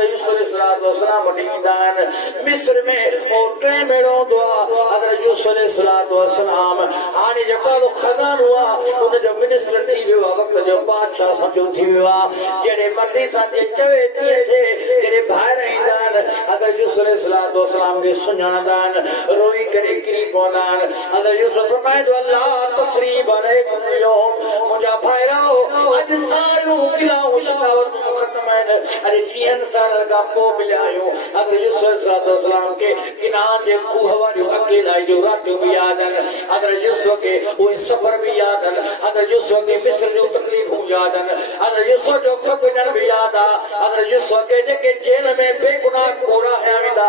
हज़रत यूसुफ अलैहिस्सलाम वटीदान मिस्र में और ट्रे में रोंदो हज़रत यूसुफ अलैहिस्सलाम हाने जो कालो खजान हुआ उन जो मिनिस्टर थी वियो वक्त जो बादशाह समझो थी वियो जेड़े मर्दी सा जे चवे थे जेड़े बाहर ईंदान हज़रत यूसुफ अलैहिस्सलाम के सुञाणदान रोई करे किरी पवंदान हज़रत यूसुफ फरमाए जो अल्लाह तस्रीब अलैकुम यौम मुजा भाइरो अज सारू खिलाऊं शकावत खत्म है अरे जीअं साल का पो मिलायो हज़रत यूसुफ अलैहिस्सलाम के किनान जे खूह वारियो अकेला जो रात भी याद है हज़रत यूसुफ के वो सफर भी याद है हज़रत यूसुफ के मिस्र जो तकलीफूं याद है हज़रत यूसुफ जो खपन भी याद है हज़रत यूसुफ के जेके जेल में बेगुनाह कोड़ा हयाविदा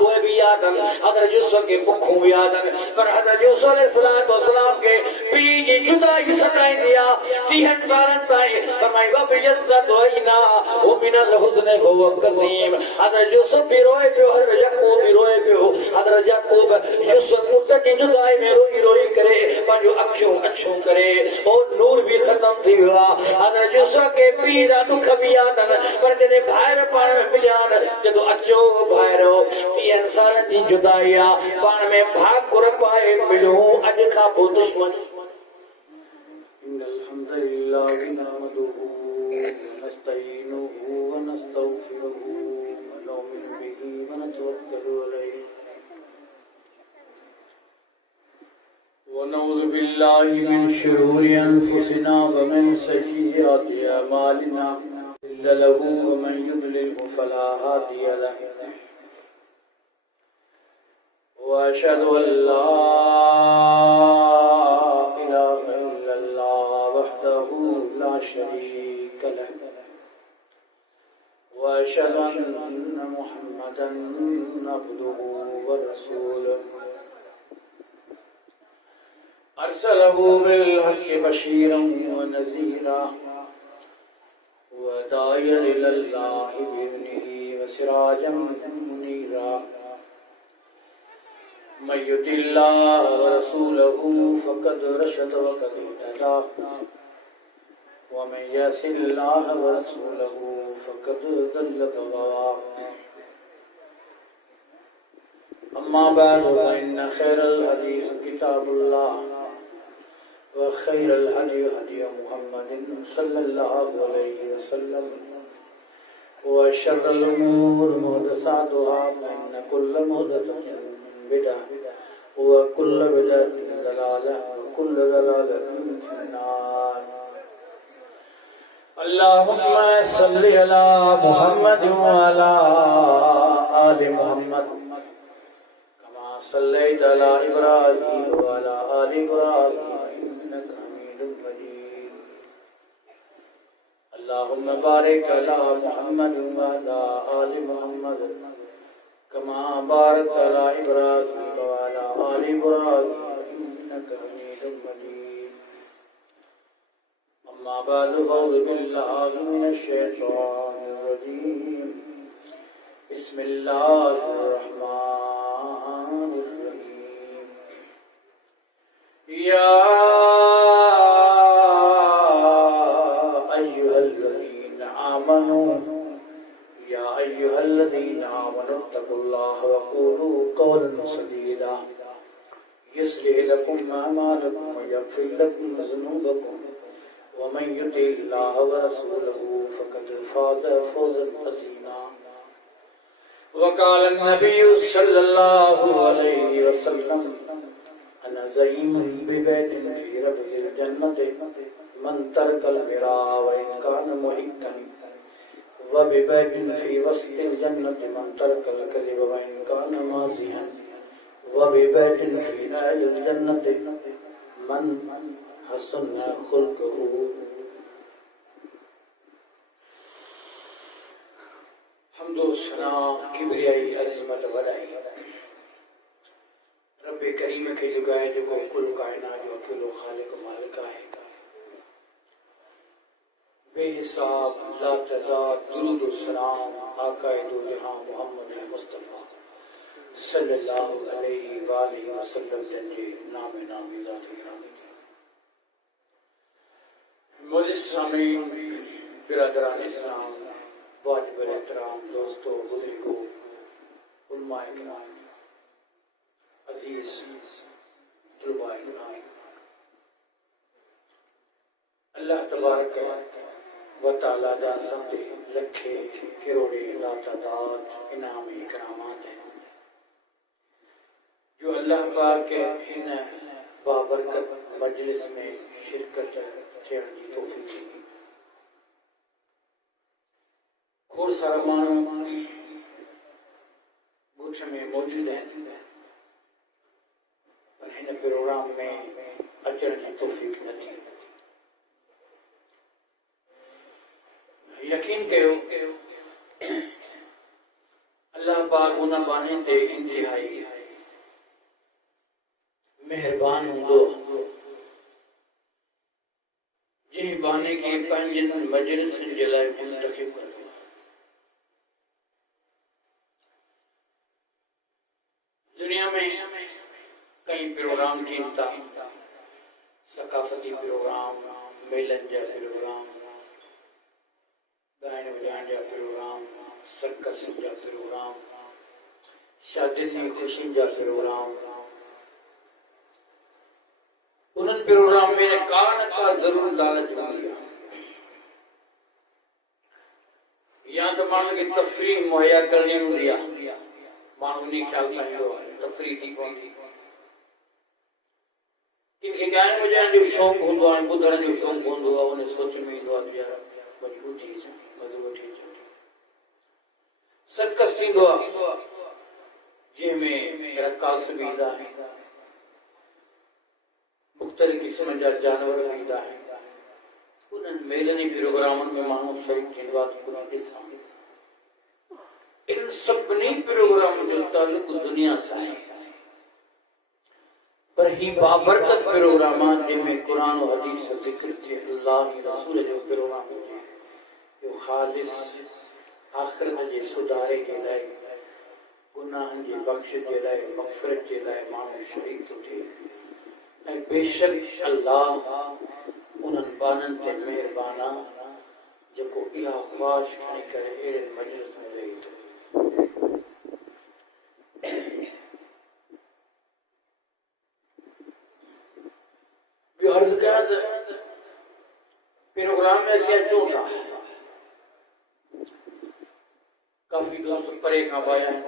वो भी याद है हज़रत यूसुफ के भुखों भी याद है पर हज़रत यूसुफ अलैहिस्सलाम के पी की जुदाई सताई दिया 30 साल ताई फरमाई व इज्जत वइना वो मिनल हुस्न फो कसीम हज़रत यूसुफ भी रोए पियो हज़रत याकूब भी रोए पियो हज़रत याकूब यूसुफ मुद्दत की जुदाई में रोई रोई करे पंहिंजो अखियूं अछूं करे और नूर भी खत्म थी वियो हज़रत यूसुफ के पीर दुख भी याद पर जॾहिं भाइर पाण में मिलिया जदों अचो भाइरो 30 साल जी जुदाई पाण में भाकुर पाए मिलियो अॼु खां पोइ दुश्मन ونعوذ بالله من شرور أنفسنا ومن سيئات أعمالنا له ومن يضلل فلا هادي له وأشهد أن لا إله إلا الله وحده لا شريك له وأشهد أن محمدا عبده ورسوله أرسله بالحق بشيرا ونذيرا وداعيا إلى الله بإذنه وسراجا منيرا من يطع الله ورسوله فقد رشد وقد اهتدى ومن يعص الله ورسوله فقد ضل ضلالا أما بعد فإن خير الحديث كتاب الله وخير الهدي هدي محمد صلى الله عليه وسلم وشر الأمور محدثاتها فإن كل محدثة بدعة وكل بدعة ضلالة وكل ضلالة في النار اللهم صل على محمد وعلى آل محمد كما صليت على إبراهيم وعلى آل إبراهيم اللهم بارك على محمد وعلى آل محمد كما باركت على إبراهيم وعلى آل إبراهيم إنك حميد مجيد أما بعد فأعوذ بالله من الشيطان الرجيم بسم الله الرحمن الرحيم يا أيها الذين آمنوا اتقوا الله وقولوا قولا سديدا يصلح لكم أعمالكم ويغفر لكم ذنوبكم ومن يطع الله ورسوله فقد فاز فوزا عظيما وقال النبي صلى الله عليه وسلم أنا زعيم ببيت في ربز الجنة من ترك المراء وإن كان محقا وبباب في وسط الجنة من ترك الكذب وإن كان مازحا وبباب في أهل الجنة من حسن خلقه حمد والثنا किबरियाई अज़मत वॾाई रब करीम खे लुगाए जेको कुल काइनात जो अकेलो ख़ालिक मालिक आहे बेहिसाब लातदाद दुरूद व सलाम आकाए दो जहां मोहम्मद मुस्तफा सल्लल्लाहु अलैहि वसल्लम जंजे नाम ज़ात गिरामी मोअज़्ज़िज़ सामीन बिरादरान इस्लाम वाजिब एहतराम दोस्तों, बुजुर्गों, उलमाए किराम, अजीज तलबाए किराम, अल्लाह तबारक व तआला दा सब लखे करोड़े लातादात इनाम इकरामात हैं जो अल्लाह पाक के इन बाबरकत मजलिस में शिरकत थियण जी तौफीक दी। खोड़ सारा माण्हू गुठ में मौजूद हैं पर इन प्रोग्राम में अचण जी तौफीक न थी। यकीन कयो अल्लाह पाक उन बाने ते इंतहाई मेहरबान हूंदो जिन बाने के पंहिंजनि मजलिसनि जे लाइ मुंतखिब कंदो। दुनिया में कई प्रोग्राम थियनि था, सकाफती प्रोग्राम, मेलनि जा प्रोग्राम, गाइण वॼाइण जा प्रोग्राम, सर्कस जा प्रोग्राम, शादियुनि जी ख़ुशियुनि जा प्रोग्राम। उन्हनि प्रोग्राम में का न का ज़रूर लालच हूंदी आहे, या तो माण्हू खे तफ़रीह मुहैया करणी हूंदी आहे, माण्हू उन ख़्याल सां ईंदो आहे तफ़रीह थी पवंदी। किनखे ॻाइण वॼाइण जो शौक़ु हूंदो आहे, ॿुधण जो शौक़ु हूंदो आहे, उन सोच में ईंदो आहे यार वरी ॿुधी अचां, मज़ो वठी अचां। सर्कस थींदो आहे जंहिंमें रक़ास बि ईंदा आहिनि, मुख़्तलिफ़ क़िस्म जा जानवर बि ईंदा आहिनि। उन्हनि मेलनि प्रोग्रामनि में माण्हू शरीक थींदो आहे त कुझु ॾिसां। इन सभिनी प्रोग्राम जो तालुक दुनिया सां आहे, पर ही बाबरकत प्रोग्राम आहे जंहिंमें क़ुरान और हदीस जो ज़िक्र थिए, अल्लाह ऐं रसूल जो प्रोग्राम हुजे, जो ख़ालिस आख़िरत जे सुधारे के लाइ, गुनाहनि जे बख़्श जे लाइ, मग़फ़िरत जे लाइ माण्हू शरीक थो थिए। ऐं बेशक अल्लाह उन्हनि बाननि ते महिरबान आहे जेको इहा ख़्वाहिश खणी करे अहिड़े मजलिस में वेही थो। ॿियो अर्ज़ कयां त प्रोग्राम में असीं अचूं था, काफ़ी दोस्त परे खां आया आहिनि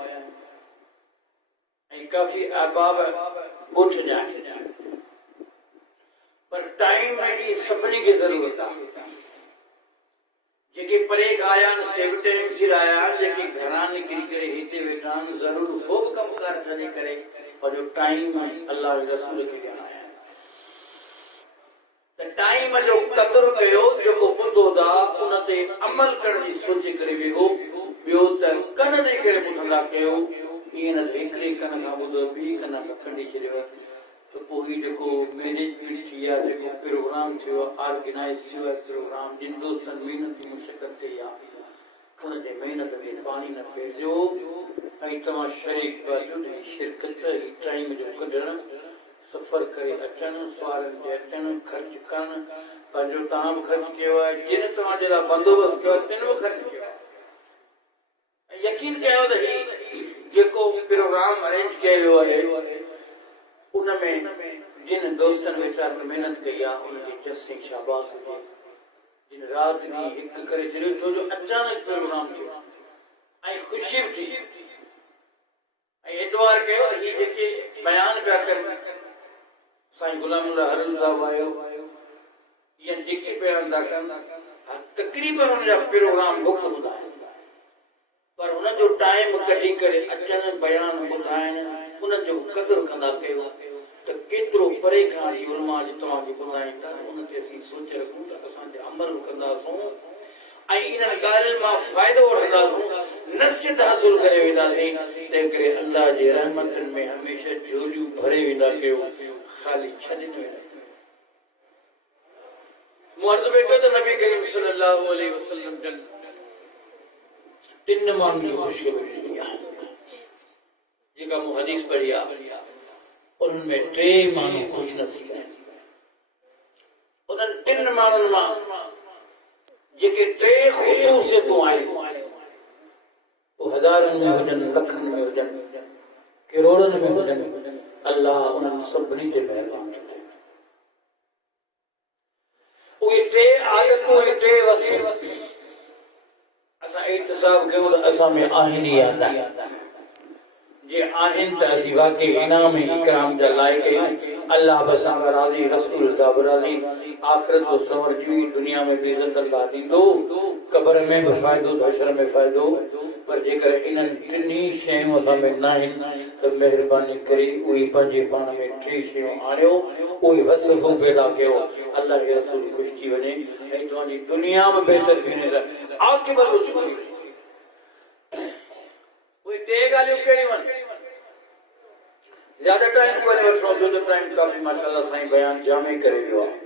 ऐं काफ़ी अहबाब ॻोठ जा आहिनि, पर टाइम जी सभिनी खे ज़रूरत आहे। जेके परे खां आया आहिनि से बि टाइम सिर आया आहिनि, जेके घरां निकिरी करे हिते वेठा आहिनि ज़रूरु को बि कमकार छॾे करे पंहिंजो टाइम अल्लाह जे रसूल खे ॾियणा आहिनि। त टाइम जो क़दुरु कयो, जेको ॿुधो था उन ते अमल करण जी सोचे करे वेहो। ॿियो त कन ॾेई करे ॿुधंदा कयो, ईअं न त हिकिड़े कन खां ॿुधो ॿी कन खां खंडी छॾियो त पोइ ही जेको मैनेजमेंट थी आहे, जेको प्रोग्राम थियो आहे, ऑर्गेनाइज़ थियो आहे प्रोग्राम, जिन दोस्तनि महिनत जी मुशक़त कई आहे उन जे महिनत में पाणी न फेरिजो ऐं तव्हां शरीक बि शिरकत ही टाइम जो कढणु, सफ़र करे अचनि, सुवारनि ते अचनि, ख़र्च कनि, पंहिंजो तव्हां बि ख़र्च कयो आहे, जिन तव्हांजे लाइ बंदोबस्तु कयो आहे तिन बि ख़र्च कयो आहे। यकीन कयो त ही जेको प्रोग्राम अरेंज कयो वियो आहे उनमें जिन दोस्तनि वीचारनि महिनत कई आहे उनजी जस्सी शाबाश हुजे। जिन राति ॾींहुं हिकु करे छॾियो, छो जो अचानक प्रोग्राम थियो ऐं ख़ुशी बि थी ऐं एतवार कयो त ही जेके बयान पिया कनि, साईं गुलाम अल्लाह हरन साहब आयो या जेके बयान था कनि, तक़रीबन हुनजा प्रोग्राम बुक हूंदा आहिनि, पर हुन जो टाइम कढी करे अचनि, बयान ॿुधाइनि, उन जो क़दुरु कंदा कयो त केतिरो परे खां अची उलमा जी तव्हांखे ॿुधाइनि था, उन ते असीं सोचे रखूं त असांजे अमल कंदासूं ऐं इन्हनि ॻाल्हियुनि मां फ़ाइदो वठंदासूं, नसीहत हासिल करे वेंदासीं, तंहिं करे अल्लाह जे रहमतनि में हमेशह झोलियूं भरे वेंदा कयो, ख़ाली छॾे न वेंदा। मूं अर्ज़ में कयो त नबी करीम सल्लल्लाहु अलैहि वसल्लम जन तिन माण्हुनि जी ख़ुशख़बरी ॾिनी आहे, जेका मूं हदीस पढ़ी आहे, उन्हनि में टे माण्हू ख़ुशि नसीब आहिनि। उन्हनि टिन माण्हुनि मां जेके टे ख़ुशूसियतूं आहिनि हज़ारनि में हुजनि, लखनि में हुजनि, करोड़नि में हुजनि, अल्लाह उन्हनि सभिनी ते महिरबानी थिए। उहे टे आदतूं ऐं टे वसूल असां इत्तिसाब कयूं त असां में आहिनि या न, जे आहिनि त असीं वाकई इनाम इकराम जा लाइक़ आहियूं। अल्लाह बि असां खां राज़ी, रसूल सां बि राज़ी, आख़िरत जो सवर जी दुनिया में बि इज़त अल्लाह ॾींदो, क़ब्र में बि फ़ाइदो, हशर में फ़ाइदो। पर जेकर इन्हनि टिनी शयूं असां में न आहिनि त महिरबानी करे उहे पंहिंजे पाण में टे शयूं आणियो, उहे वसफ़ पैदा कयो, अल्लाह जे रसूल ख़ुशि थी वञे ऐं तव्हांजी दुनिया में बहितर थी वञे, आक़िबत बि सुठी वञे। उहे टे ॻाल्हियूं कहिड़ियूं आहिनि? ज्यादा टाइम कोन्हे वठिणो, छो जो टाइम काफ़ी माशाअल्लाह साईं बयान जामे करे वियो आहे।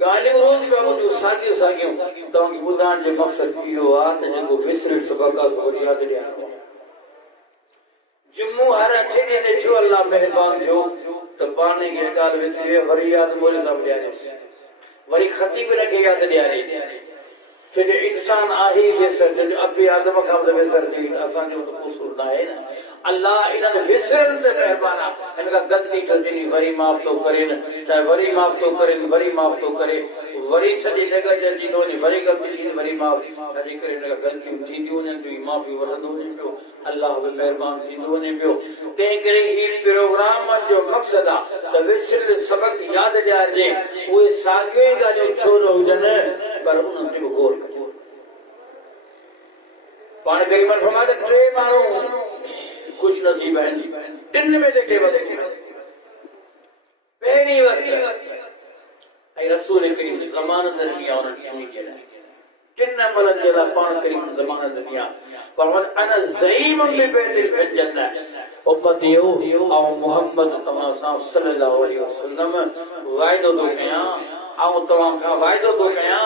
ॻाल्हियूं रोज़ पिया ॿुधूं, साॻियूं साॻियूं। तव्हांखे ॿुधाइण जो मक़सदु इहो आहे त जेको विसरियल सबक़ आहे उहो यादि ॾियणो आहे। जुम्मो हर 8 ॾींहं ते छो अल्लाह महिरबान थियो त पाण खे ॻाल्हि विसरे, वरी यादि मोले सां ॾियारेसि, वरी ख़तीब खे यादि ॾियारे, छो जो इंसान आहे विसर, जो अबे आदम खां बि विसर थी, असांजो त क़सूर न आहे न। अल्लाह इन्हनि विसरनि से महिरबान आहे, हिन खां ग़लती कजनी वरी माफ़ थो करे, चाहे वरी माफ़ थो करे, वरी माफ़ थो करे, वरी सॼी जॻह अची थो वञे, वरी ग़लती थींदी, वरी माफ़, छाजे करे हिन खां ग़लतियूं थींदियूं वञनि थियूं, माफ़ी वठंदो वञे पियो, अल्लाह बि महिरबान थींदो वञे पियो। तंहिं करे हीउ प्रोग्राम जो मक़सदु आहे त विसरियल सबक़ यादि ॾियारिजे, उहे साॻियूं ई ॻाल्हियूं छो न हुजनि, पर उन्हनि ते बि गौर कजे। पाण ग़रीबन फरमाए त 3 माण्हू खुश नसीब आहिनि, 3 में जेके वसी पहिरीं वसी ऐं रसूल करीम ज़मानत ॾिनी आहे उन्हनि खे 3 अमलनि जे लाइ पाण करीम ज़मानत ॾिनी आहे। फरमाए अना ज़ईम बिबैतिल फिल जन्नह, उम्मतियो ऐं मोहम्मद तव्हां सां सल्लल्लाहु अलैहि वसल्लम वाइदो थो कयां, ऐं तव्हां खां वाइदो थो कयां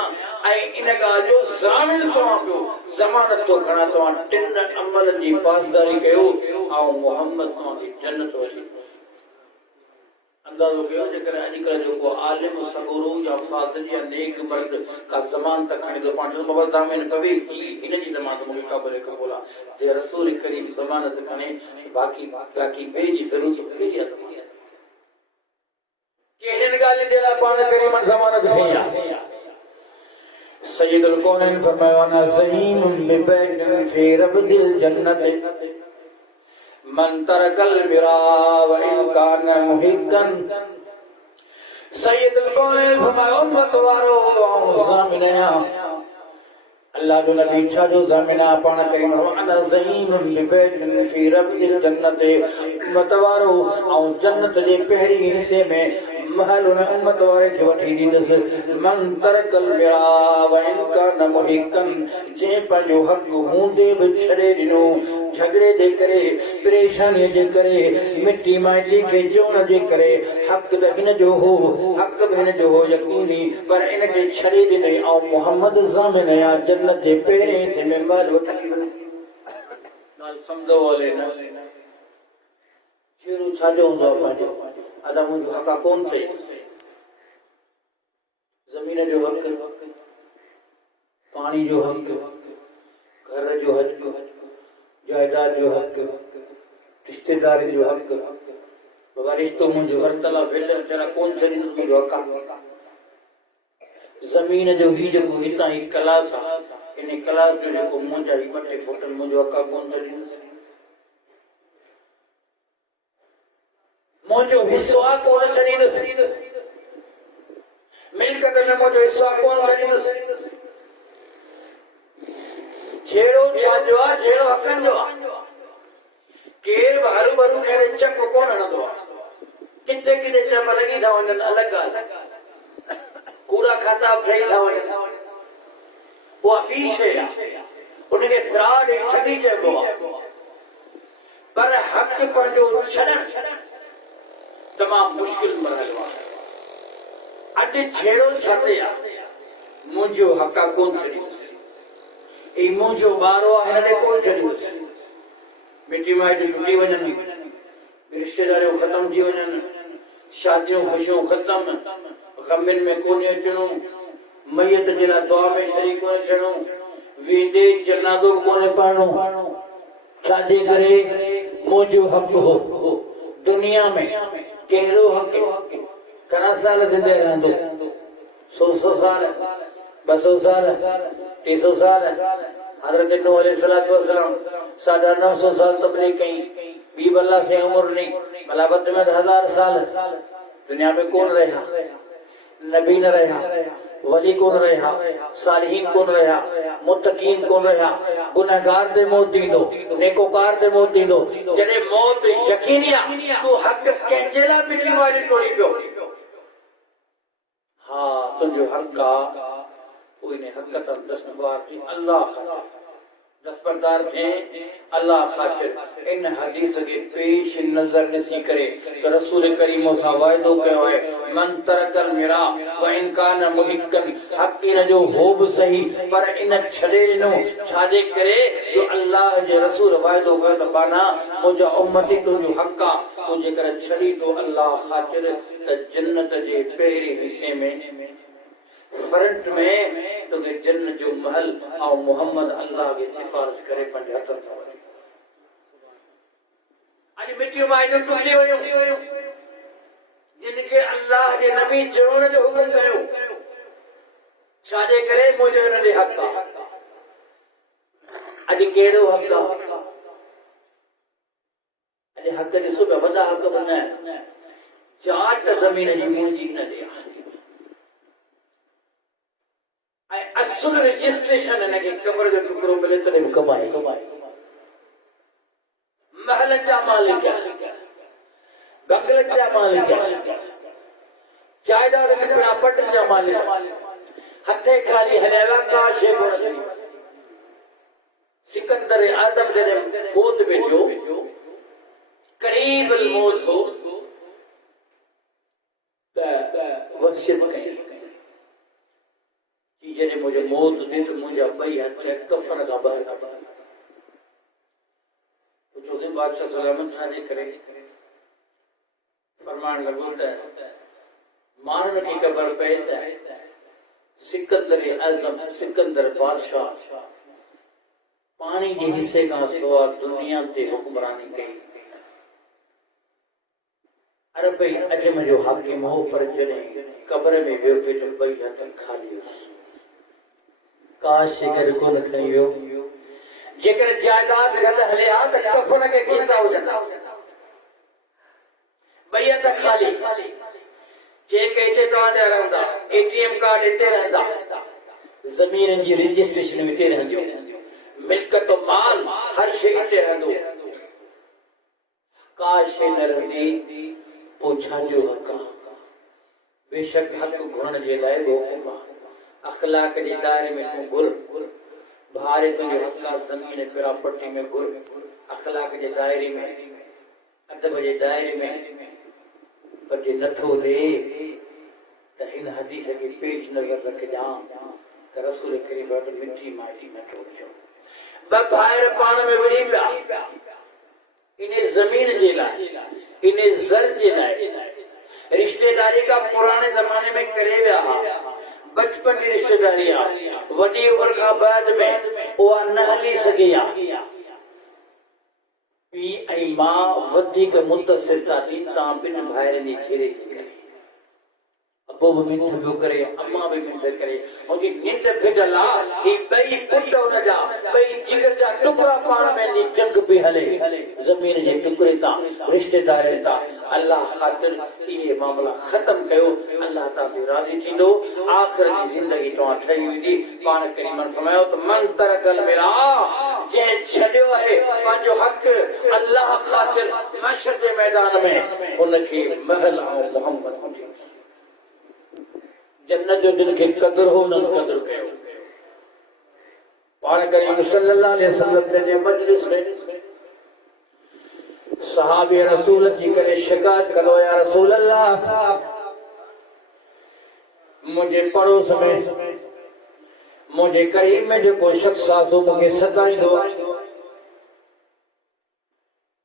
ऐं इन ॻाल्हि जो ज़ामिन तव्हां पियो ज़मानत थो खणा, तव्हां 3 अमलनि जी पासदारी कयो ऐं मोहम्मद तव्हांखे जन्नत वठी। अंदाज़ो कयो जेकर अॼुकल्ह जेको आलिम सगोरो या फाज़िल या नेक मर्द का ज़मानत खणे थो, पाण बाबा ज़ामिन कवे हिन जी ज़मानत मूंखे क़ाबिल क़बूल आहे, जे रसूल करीम ज़मानत खणे बाक़ी ॿिए जी ज़रूरत कहिड़ी आहे? कहिड़ियुनि ॻाल्हियुनि जे लाइ पाण करीम ज़मानत खणी आहे? सय्यदुल कौनैन फरमायो अना ज़ईमुन बिबैतिन फी रबदिल जन्नत मन तरकल मिरा व इन कान मुहिक्कन। सय्यदुल कौनैन फरमायो उम्मत वारो ज़ामिना, अल्लाह जो नबी छा जो ज़ामिना पाण करीम अना ज़ईमुन बिबैतिन फी रबदिल जन्नत, उम्मत वारो ऐं जन्नत जे पहिरीं हिसे में महल उन उम्मत वारे खे वठी ॾींदुसि। मन तरकल मिरा व इन कान मुहिक्कन, जंहिं पंहिंजो हक़ हूंदे बि छॾे ॾिनो, झगड़े जे करे, परेशानीअ जे करे, मिटी माइटी खे जोण जे करे, हक़ त हिन जो हो, हक़ बि हिन जो हो यकीनी, पर इनखे छॾे ॾिनई ऐं मोहम्मद ज़ामिन या जन्नत जे पहिरें हिसे में महल वठी वञे। ॻाल्हि सम्झो हले न? जहिड़ो छाजो हूंदो आहे पंहिंजो, अदा मुंहिंजो हक़ आहे कोन सही, ज़मीन जो हक़, पाणी जो हक़, घर जो हक़, जायदाद जो हक़, रिश्तेदारी जो हक़, बाबा रिश्तो मुंहिंजो वरतला फिल चला कोन छॾींदो, मुंहिंजो हक़ आहे। ज़मीन जो ही जेको हितां ही क्लास आहे, इन क्लास जो जेको मुंहिंजा 2 फुट मुंहिंजो हक़ आहे, कोन छॾींदुसि। मुंहिंजो हिस्सो आहे, कोन छॾींदुसि। मिल्कत में मुंहिंजो हिस्सो आहे, कोन छॾींदुसि। जहिड़ो छाजो आहे, जहिड़ो हक़नि जो आहे। केरु बि हरू भरू खे चक कोन हणंदो आहे, किथे किथे चप लॻी था वञनि, अलॻि ॻाल्हि, कूड़ा खाता ठही था वञनि, उहा ॿी शइ आहे, उनखे फ्रॉड ऐं ठगी चइबो आहे। पर हक़ पंहिंजो छॾणु तमामु मुश्किल मरहलो आहे। अॼु छेड़ो छाते आहे, मुंहिंजो हक़ आहे, कोन छॾींदुसि। ई मुंहिंजो ॿारो आहे, हिन ॾे कोन छॾींदुसि। मिटी माइटी टुटी वञनि, रिश्तेदारियूं ख़तम थी वञनि, शादियूं ख़ुशियूं ख़तम, ग़मिन में कोन अचणो, मैयत जे लाइ दुआ में शरीक कोन थियणो, वेदे जन्नतो कोने पाणो छाजे करे मुझो हक हो दुनिया में केड़ो हक कना साल जिंदे रहंदो 100 साल 200 साल 300 साल हजरत नूह अलैहिस्सलातु वस्सलाम 950 साल तबलीग कई बीब अल्लाह से उम्र नहीं मलाबत में 1000 साल दुनिया में कौन रहा नबी न रहा वली कौन रहा सालिहीन कौन रहा मुत्तकीन कौन रहा गुनहगार दे मौत दींदो नेकोकार दे मौत दींदो जने मौत यकीनिया तू हक कंजेला मिटी वाली टोली पियो हाँ तुझो हक का कोई ने हकीकत दस्तबार की अल्लाह खातिर दस्तबरदार थे अल्लाह खातिर इन हदीस के पेश नजर नसी करे तो रसूल करीम सा वायदो कयो है मन तरकल मेरा व इन कान मुहिक्कन हक इन जो हो भी सही पर इन छड़े नो छाजे करे जो अल्लाह जे रसूल वायदो कयो तो बाना मुजा उम्मती तुझो हक्का तुझे करे छड़ी तो अल्लाह खातिर त जन्नत जे पहरे हिस्से में फ्रंट में तो जन्नत जो महल और मोहम्मद अल्लाह की सिफारिश करे पंहिंजे हथ सां अॼु मिटियूं माइनूं टुटी वयूं जिनके अल्लाह जे नबी चवण जो हुकुम कयो छाजे करे मुंहिंजो हिन ॾे हक़ आहे अॼु कहिड़ो हक़ आहे अॼु हक़ ॾिसो पिया वॾा हक़ बि न जाट ज़मीन जी मुंहिंजी न ॾे असुल रजिस्ट्रेशन है कि कब्र जो टुकड़ो मिले तने कमाए महल जा मालिक बंगले जा मालिक जायदाद में प्रॉपर्टी जा मालिक हथे खाली हलेवा का शे गुण सिकंदर आजम जने फोत बैठो करीब मौत हो वसियत कई जने मुझे मौत थे तो मुझे बई हथ कफन का बाहर पूछो दिन बादशाह सलामत छाजे करे फरमान लगोता है मानन की कब्र पे सिकंदर आजम सिकंदर बादशाह पानी के हिस्से का सवा दुनिया ते हुक्मरानी कई अरे भाई अज में जो हाकिम हो पर जने कब्र में वियो पे तो बई हथ खाली काश शिकर को न खणी वियो जेकर जायदाद गल हले आ त कफन के हिस्सा हो जाता भैया त खाली जे कहते तो आ रहंदा एटीएम कार्ड इते रहंदा जमीन जी रजिस्ट्रेशन में ते रहंदो मिल्कत माल हर शे इते रहंदो काश न रहंदी पूछा जो हक बेशक हक घुरण जे लाइ वो अखलाक के दायरे में तू गुर भारे तुझे हक़ जमीन प्रॉपर्टी में गुर अखलाक के दायरे में अदब के दायरे में पर जे नथो दे त इन हदीस के पेश नजर रख जा त रसूल करीम वटि मिठी माटी में टोकियो ब भाइर पाण में वड़ी पिया इन जमीन जे लाइ इन जर जे लाइ रिश्तेदारी का पुराने जमाने में करे विया बचपन की रिश्तेदारी वडी उम्र का बाद में उहा न हली सघी पी ऐं मां वधीक मुतसिर था थी तव्हां ॿिनि भाइरनि जी खेरे थी करे अबो भी मिंथ पियो करे अम्मा भी मिंथ करे मुंहिंजी निंड फिटल आहे ही ॿई पुट हुन जा ॿई जिगर जा टुकड़ा पाण में जंग पई हले ज़मीन जे टुकड़े तां रिश्तेदारी तां अल्लाह खातिर ये मामला खत्म कयो अल्लाह ताला राज़ी थींदो आखिर की जिंदगी तो ठही हुई पाण करीमन फरमायो तो मन तरकल मेरा जे छडियो है पांजो हक अल्लाह खातिर महशर के मैदान में उनके महल और मोहम्मद जन्नत जो जिनके कदर हो न कदर कयो पाण करीम सल्लल्लाहु अलैहि वसल्लम जे मजलिस में सहाबी रसूल जी करे शिकायत करो या रसूल अल्लाह मुझे पड़ोस में मुझे करीब में जो कोई शख्स आसो मुझे सताईंदो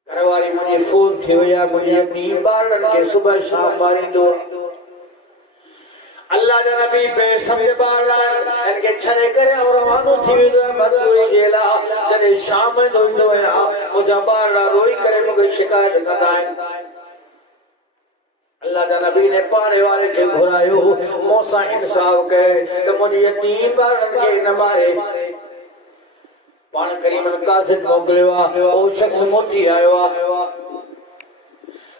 घरवारी मुझे फोन थी या मुझे अपनी ॿारनि खे सुबह शाम मारींदो अल्लाह जा नबी पे समझ बारन इनके छरे करे और रवानो थी विदो मजदूरी जेला जने शाम में दोइंदो या मुजा बारन रोई करे मुके शिकायत कंदा आहिन। अल्लाह जा नबी ने पाने वाले के घुरायो मौसा इंसाफ कहे तो मुझे यतीम बारन के न मारे। पान करीमन कासिद मोकलियो ओ शख्स मोची आयो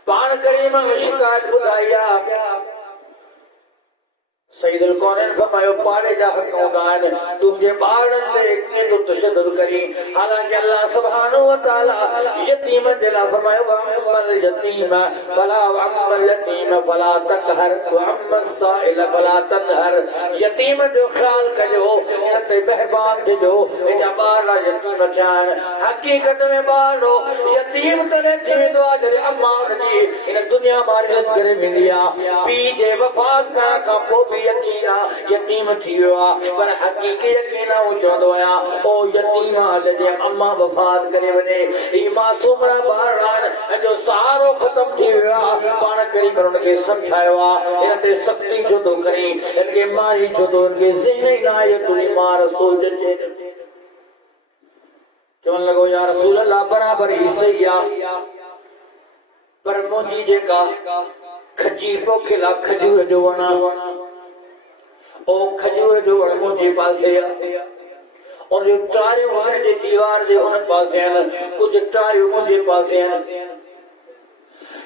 पान करीमन शिकायत बुधाया सईदुल कौनैन फरमायो पाड़े जा हक होंदा आहिनि तुंहिंजे ॿारनि ते केॾो तशद्दुद करी। हालांकि अल्लाह सुब्हानहु व तआला यतीम जे लाइ फरमायो अम्मल यतीम फला तक़हर व अम्मल साइल फला तनहर। यतीम जो ख़्याल कजो इन ते मेहरबान थिजो एजा ॿार यतीम थिया आहिनि। हक़ीक़त में ॿार यतीम तॾहिं थी वेंदो आहे जॾहिं अम्मा हुनजी इन दुनिया मां रिहत करे वेंदी आहे। पीउ जे वफ़ात करण खां पोइ बि यकीना यतीम थी वियो आहे पर हक़ीक़ी यकीना हू चवंदो आहियां ओ यतीम जॾहिं अम्मा वफ़ात करे वञे ही मासूम ॿार आहिनि जो सहारो ख़तम थी वियो आहे। पाण करीब हुनखे सम्झायो आहे हिन ते सख़्ती छो थो करी हिनखे मारी छो थो हिनखे ज़हन ई न आहे तुंहिंजी मां रसूल चवण लॻो या रसूल अल्लाह बराबरि ई सही आहे पर मुंहिंजी जेका खजी पोखियल आहे खजूर जो वण ओ खजूर जो वण मुंहिंजे पासे उन जूं टारियूं हुनजी दीवार जे हुन पासे आहिनि कुझु टारियूं मुंहिंजे पासे आहिनि।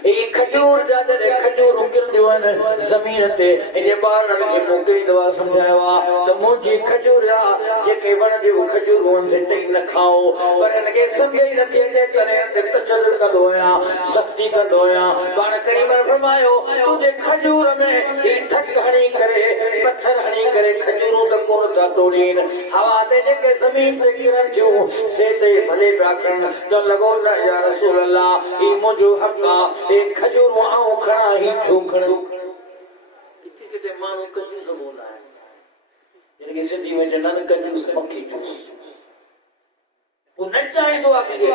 ही खजूर जा जॾहिं खजूरूं किरंदियूं आहिनि ज़मीन ते हिन ॿारनि खे मूं कई दफ़ा सम्झायो आहे त मुंहिंजी खजूर आहे जेके वण जूं खजूरूं हुननि टे न खाओ पर हिनखे सम्झ ई नथी अचे करे ते तशद्दुद कंदो आहियां सख़्ती कंदो आहियां। पाण करीम फरमायो तुंहिंजे खजूर में ही थक हणी करे पत्थर हणी करे खजूरूं त कोन था तोड़ीनि हवा ते जेके ज़मीन ते किरनि थियूं से ते भले पिया कनि त लॻो न या रसूल अल्लाह ही मुंहिंजो हक़ आहे एक खजूर आऊं खड़ा ही छोखड़ो किथे किथे मानू कंजूस बोला है जिनके सिंधी में जनन कंजूस मक्खी जूस वो न चाहिदो आहे के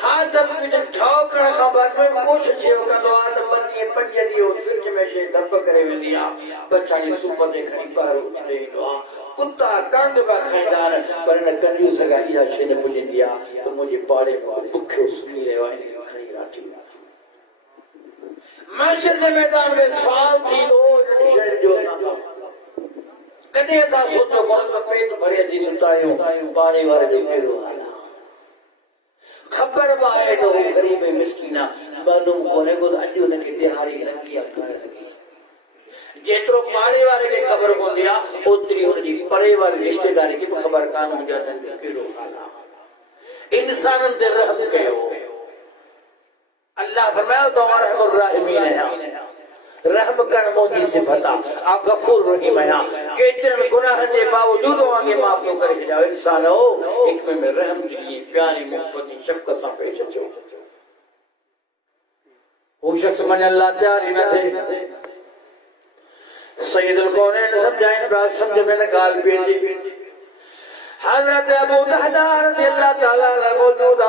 खादल में ठोकण खां बाद में कोशिश यो कंदो आहे त बनी पंज ॾींहं फ्रिज में शइ धप करे वेंदी आहे पछाड़ी सूप ते खणी ॿाहिरि उछले ईंदो आहे कुत्ता कांग बि खाईंदा आहिनि पर हिन कंजूस खां इहा शइ न पुॼंदी आहे त मुंहिंजे पाड़े में बुखियो सुम्ही रहियो आहे खणी राठी मैशर के मैदान में साल थी जो कॾहिं असां सोचो कोन त पेट भरे अची सुता आहियूं पाणी वारे जो कहिड़ो हाल आहे। ख़बर बि आहे त हू ग़रीब मिसकीन आहे मालूम कोन्हे को अॼु हुनखे दिहाड़ी लॻी आहे जेतिरो पाड़े वारे खे ख़बर पवंदी आहे ओतिरी हुनजी परे वारी रिश्तेदारी खे बि ख़बर कान हूंदी आहे त कहिड़ो हाल आहे। इंसाननि ते रहम कयो अल्लाह फरमायो तो रहमुर राहिमीन है रहम कर मुंहिंजी सिफ़त आहे गफूर रहीम है केतिरनि गुनाहनि जे बावजूद वांगे माफ़ थो करे छॾियो इंसान हो हिक में रहम जी प्यारी मोहब्बत शफ़क़त सां पेश अचो वो शख्स मन अल्लाह तयार ही न थे सईदुल कौनैन समझाइन पिया समझ में न ॻाल्हि पइजी। हज़रत अबू दहदा रज़ियल्लाहु ताला अन्हु मौजूद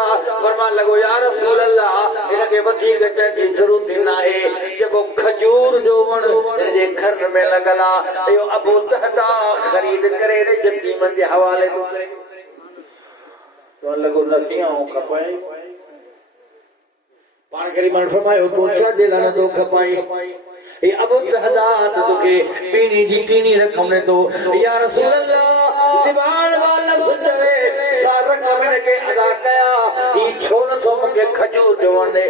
फरमान लॻो या रसूल अल्लाह हिनखे वधीक चवण जी ज़रूरत न आहे जेको खजूर जो वण हिनजे घर में लॻल आहे इहो अबू दहदा ख़रीद करे यतीमनि जे हवाले तो लॻो नसीहत खपे पाण करीम फरमायो तो छो जे लाइ नथो खपाई ये अबू दहदा तोखे पीनी जी टीनी रक़म ने तो या रसूल अल्लाह ज़बान वाला सचवे सारा कमरे के अदा कया ई छोन तो मुके खजूर देवने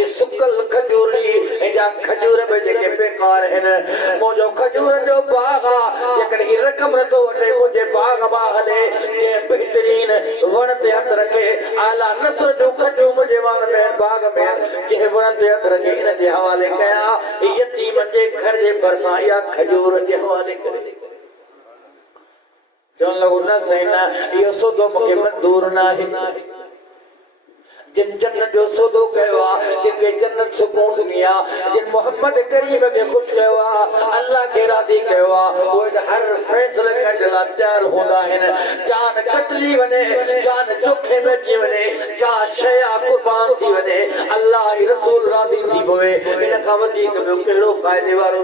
ई सुकल खजूरी जा खजूर में जेके बेकार है मोजो खजूर जो बागा जेकर ई रकम तो वटे मुझे बाग बागले जे बेहतरीन वन ते हथ रखे आला नस्ल जो खजूर मुझे वन में बाग में जे वन ते हथ रखे इन जे हवाले कया यतीम जे घर जे बरसा या खजूर जे हवाले करे चवण लॻो न सही न इहो सौदो मूंखे मंज़ूर न आहे जिन जन्नत जो सौदो कयो आहे जिनखे जन्नत सुकून ॾिनी आहे जिन मोहम्मद करीम खे ख़ुशि कयो आहे अल्लाह खे राज़ी कयो आहे उहे हर फ़ैसिले करण जे लाइ तयार हूंदा आहिनि जान कटजी वञे जान चोखे में अची वञे जा शया क़ुर्बान थी वञे अल्लाह जी रसूल राज़ी थी पवे इन खां वधीक ॿियो कहिड़ो फ़ाइदे वारो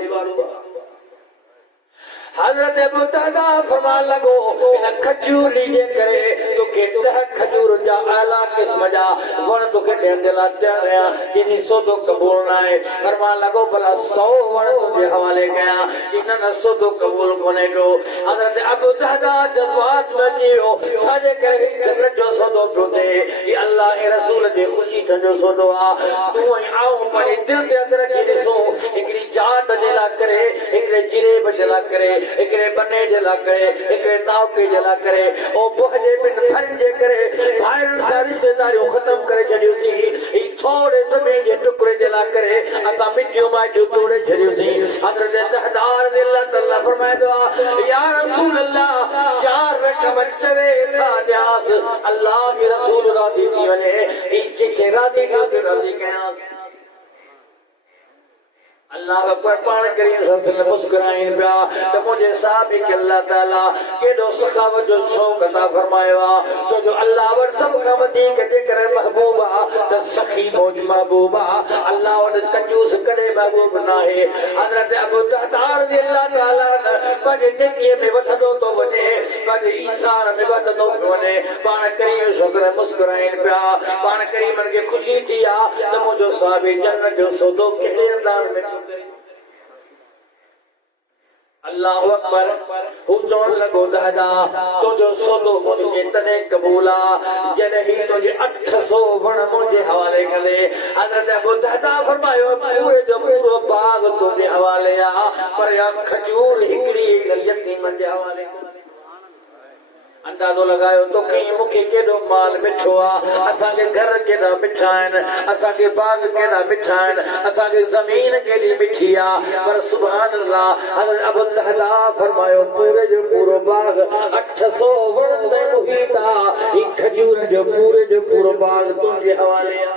हजरत अबू तहदा फरमा लगो इन खजूर लीजिए करे तो के 10 खजूर जा आला किस्म जा वण तो के देन दिला चाहया इनी सौदो कबूल ना है फरमा लगो भला 100 वण तुझे हवाले कया इन सौदो कबूल कोने को हजरत अबू तहदा जज्बात में जियो साजे करे जन्नत जो सौदो तो दे ये अल्लाह के रसूल जे खुशी जो सौदो आ तू आओ पानी दिल के अंदर की दिसो एकड़ी जात जला करे एकड़े जिरेब जला करे एकड़े बने जला करे एकड़े ताव के जला करे ओ बोहजे बिन फरजे करे भाइरन सारी रिश्तेदारी खत्म करे छडियो थी ई थोड़े जमीन जे टुकड़े जला करे अता मिट्टियों मा जो तोड़े छडियो थी हजरत तहदार अल्लाह ताला फरमाए दो या रसूल अल्लाह 4 रक बचवे साजास अल्लाह के रसूल रादी थी वने ई के रादी का रादी कयास अल्लाह अकबर पान करीम सल्लल्लाहु मुस्कुराइन पिया त मुझे साबिक अल्लाह ताला केडो सखावत जो शौक अता फरमायो तो जो अल्लाह वर सब का वधीक जेकर महबूबा त सखी मौज महबूबा अल्लाह वर कंजूस करे महबूब ना है हजरत अबू तहदार अल्लाह ताला पज नेकी में वठदो तो वने पज ईसार में वठदो तो वने पान करीम शुक्र मुस्कुराइन पिया पान करीम के खुशी दिया त मुझो साबिक जन्नत जो सौदो केड़े अंदाज में अल्लाह अकबर हु चोण लगो दादा तो जो सौदो मुझे तने कबूला जने तो जे 800 वण मुझे हवाले करे हजरत अबू तहदा फरमायो पूरे जो पूरो बाग तो जे हवाले आ पर या खजूर हिकड़ी यतीम जे हवाले अंदाजो लगायो तो कहीं मुखे केडो माल मिठो आ असा के घर केडा मिठा आइन असा के बाग केडा मिठा आइन असा के जमीन केडी मिठी आ पर सुभान अल्लाह हजरत अबू तहदा फरमायो पूरे जो पूरो बाग 800 वण दे मुहीता ई खजूर जो पूरो बाग तुझे हवाले आ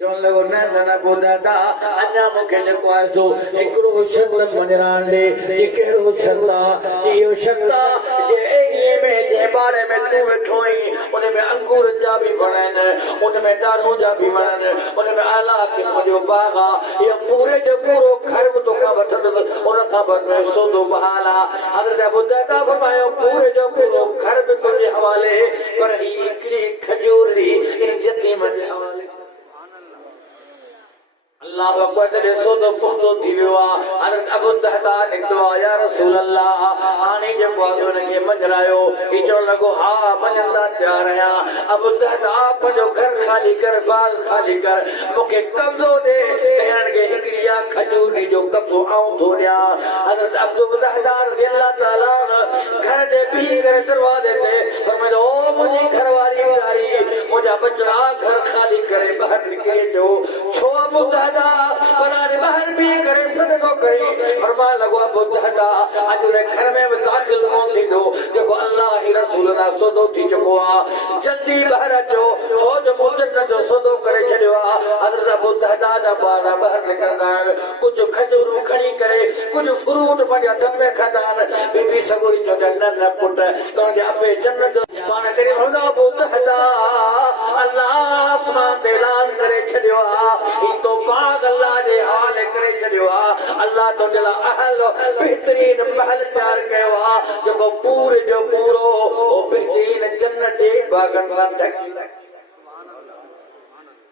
चोन लगो न बोदादा अन्या मुखे जेको आहे सो हिकड़ो शब्द मजरान ले ये केड़ो शब्द इहो शब्द जे एरिए में जे बारे में तू वेठोई उन में अंगूर जा भी वणन उन में डारू जा भी वणन उन में आला किस्म जो बाग ये पूरे जो पूरो खरब तो का वठन उन का बाद में सौदो बहाला हजरत अबू तहदा फरमायो पूरे जो पूरो खरब तो जे हवाले पर ही हिकड़ी खजूर री इन यतीम जे हवाले अल्लाह अकबर तेरे सौदो पुख्तो थी वियो आहे हज़रत अबू तहदा निकितो आहे या रसूल अल्लाह हाणे जेको आहे हुनखे मञरायो ही चवण लॻो हा मञण लाइ तयार आहियां अबू तहदा पंहिंजो घर ख़ाली कर बाग ख़ाली कर मूंखे कब्ज़ो ॾे हिननि खे हिकिड़ी आहे खजूर जो कब्ज़ो आऊं थो ॾियां हज़रत अबू तहदा रज़ियल्लाहु ताला घर ॾे बीही करे दरवाज़े ते फरमायो ओ मुंहिंजी घरवारी वारी मुंहिंजा बचड़ा घर ख़ाली करे ॿाहिरि निकिरी अचो छो अबू तहदा बनाने बाहर भी करे सदको करी फरमा लगो अबू तहदा आज रे घर में भी दाखिल कोन थी दो देखो अल्लाह ही रसूल दा सौदो थी चुको आ जल्दी बाहर अचो छो जो मुजद्द जो सौदो करे छडियो आ हजरत अबू तहदा दा बाहर निकरदा कुछ खजूर खणी करे कुछ फ्रूट पंहिंजे हथ में खंदा बीबी सगोरी जो न पुट तुंहिंजे अबे जन्नत जो पाण करे हूंदा अबू तहदा अल्लाह आसमान ते ऐलान करे छडियो आ ही तो बाग अल्लाह जे हाल करे छडियो आ अल्लाह तो जला अहल बेहतरीन महल तैयार कयो आ जो पूरे जो पूरो ओ बेहतरीन जन्नत जे बागन सां ढकी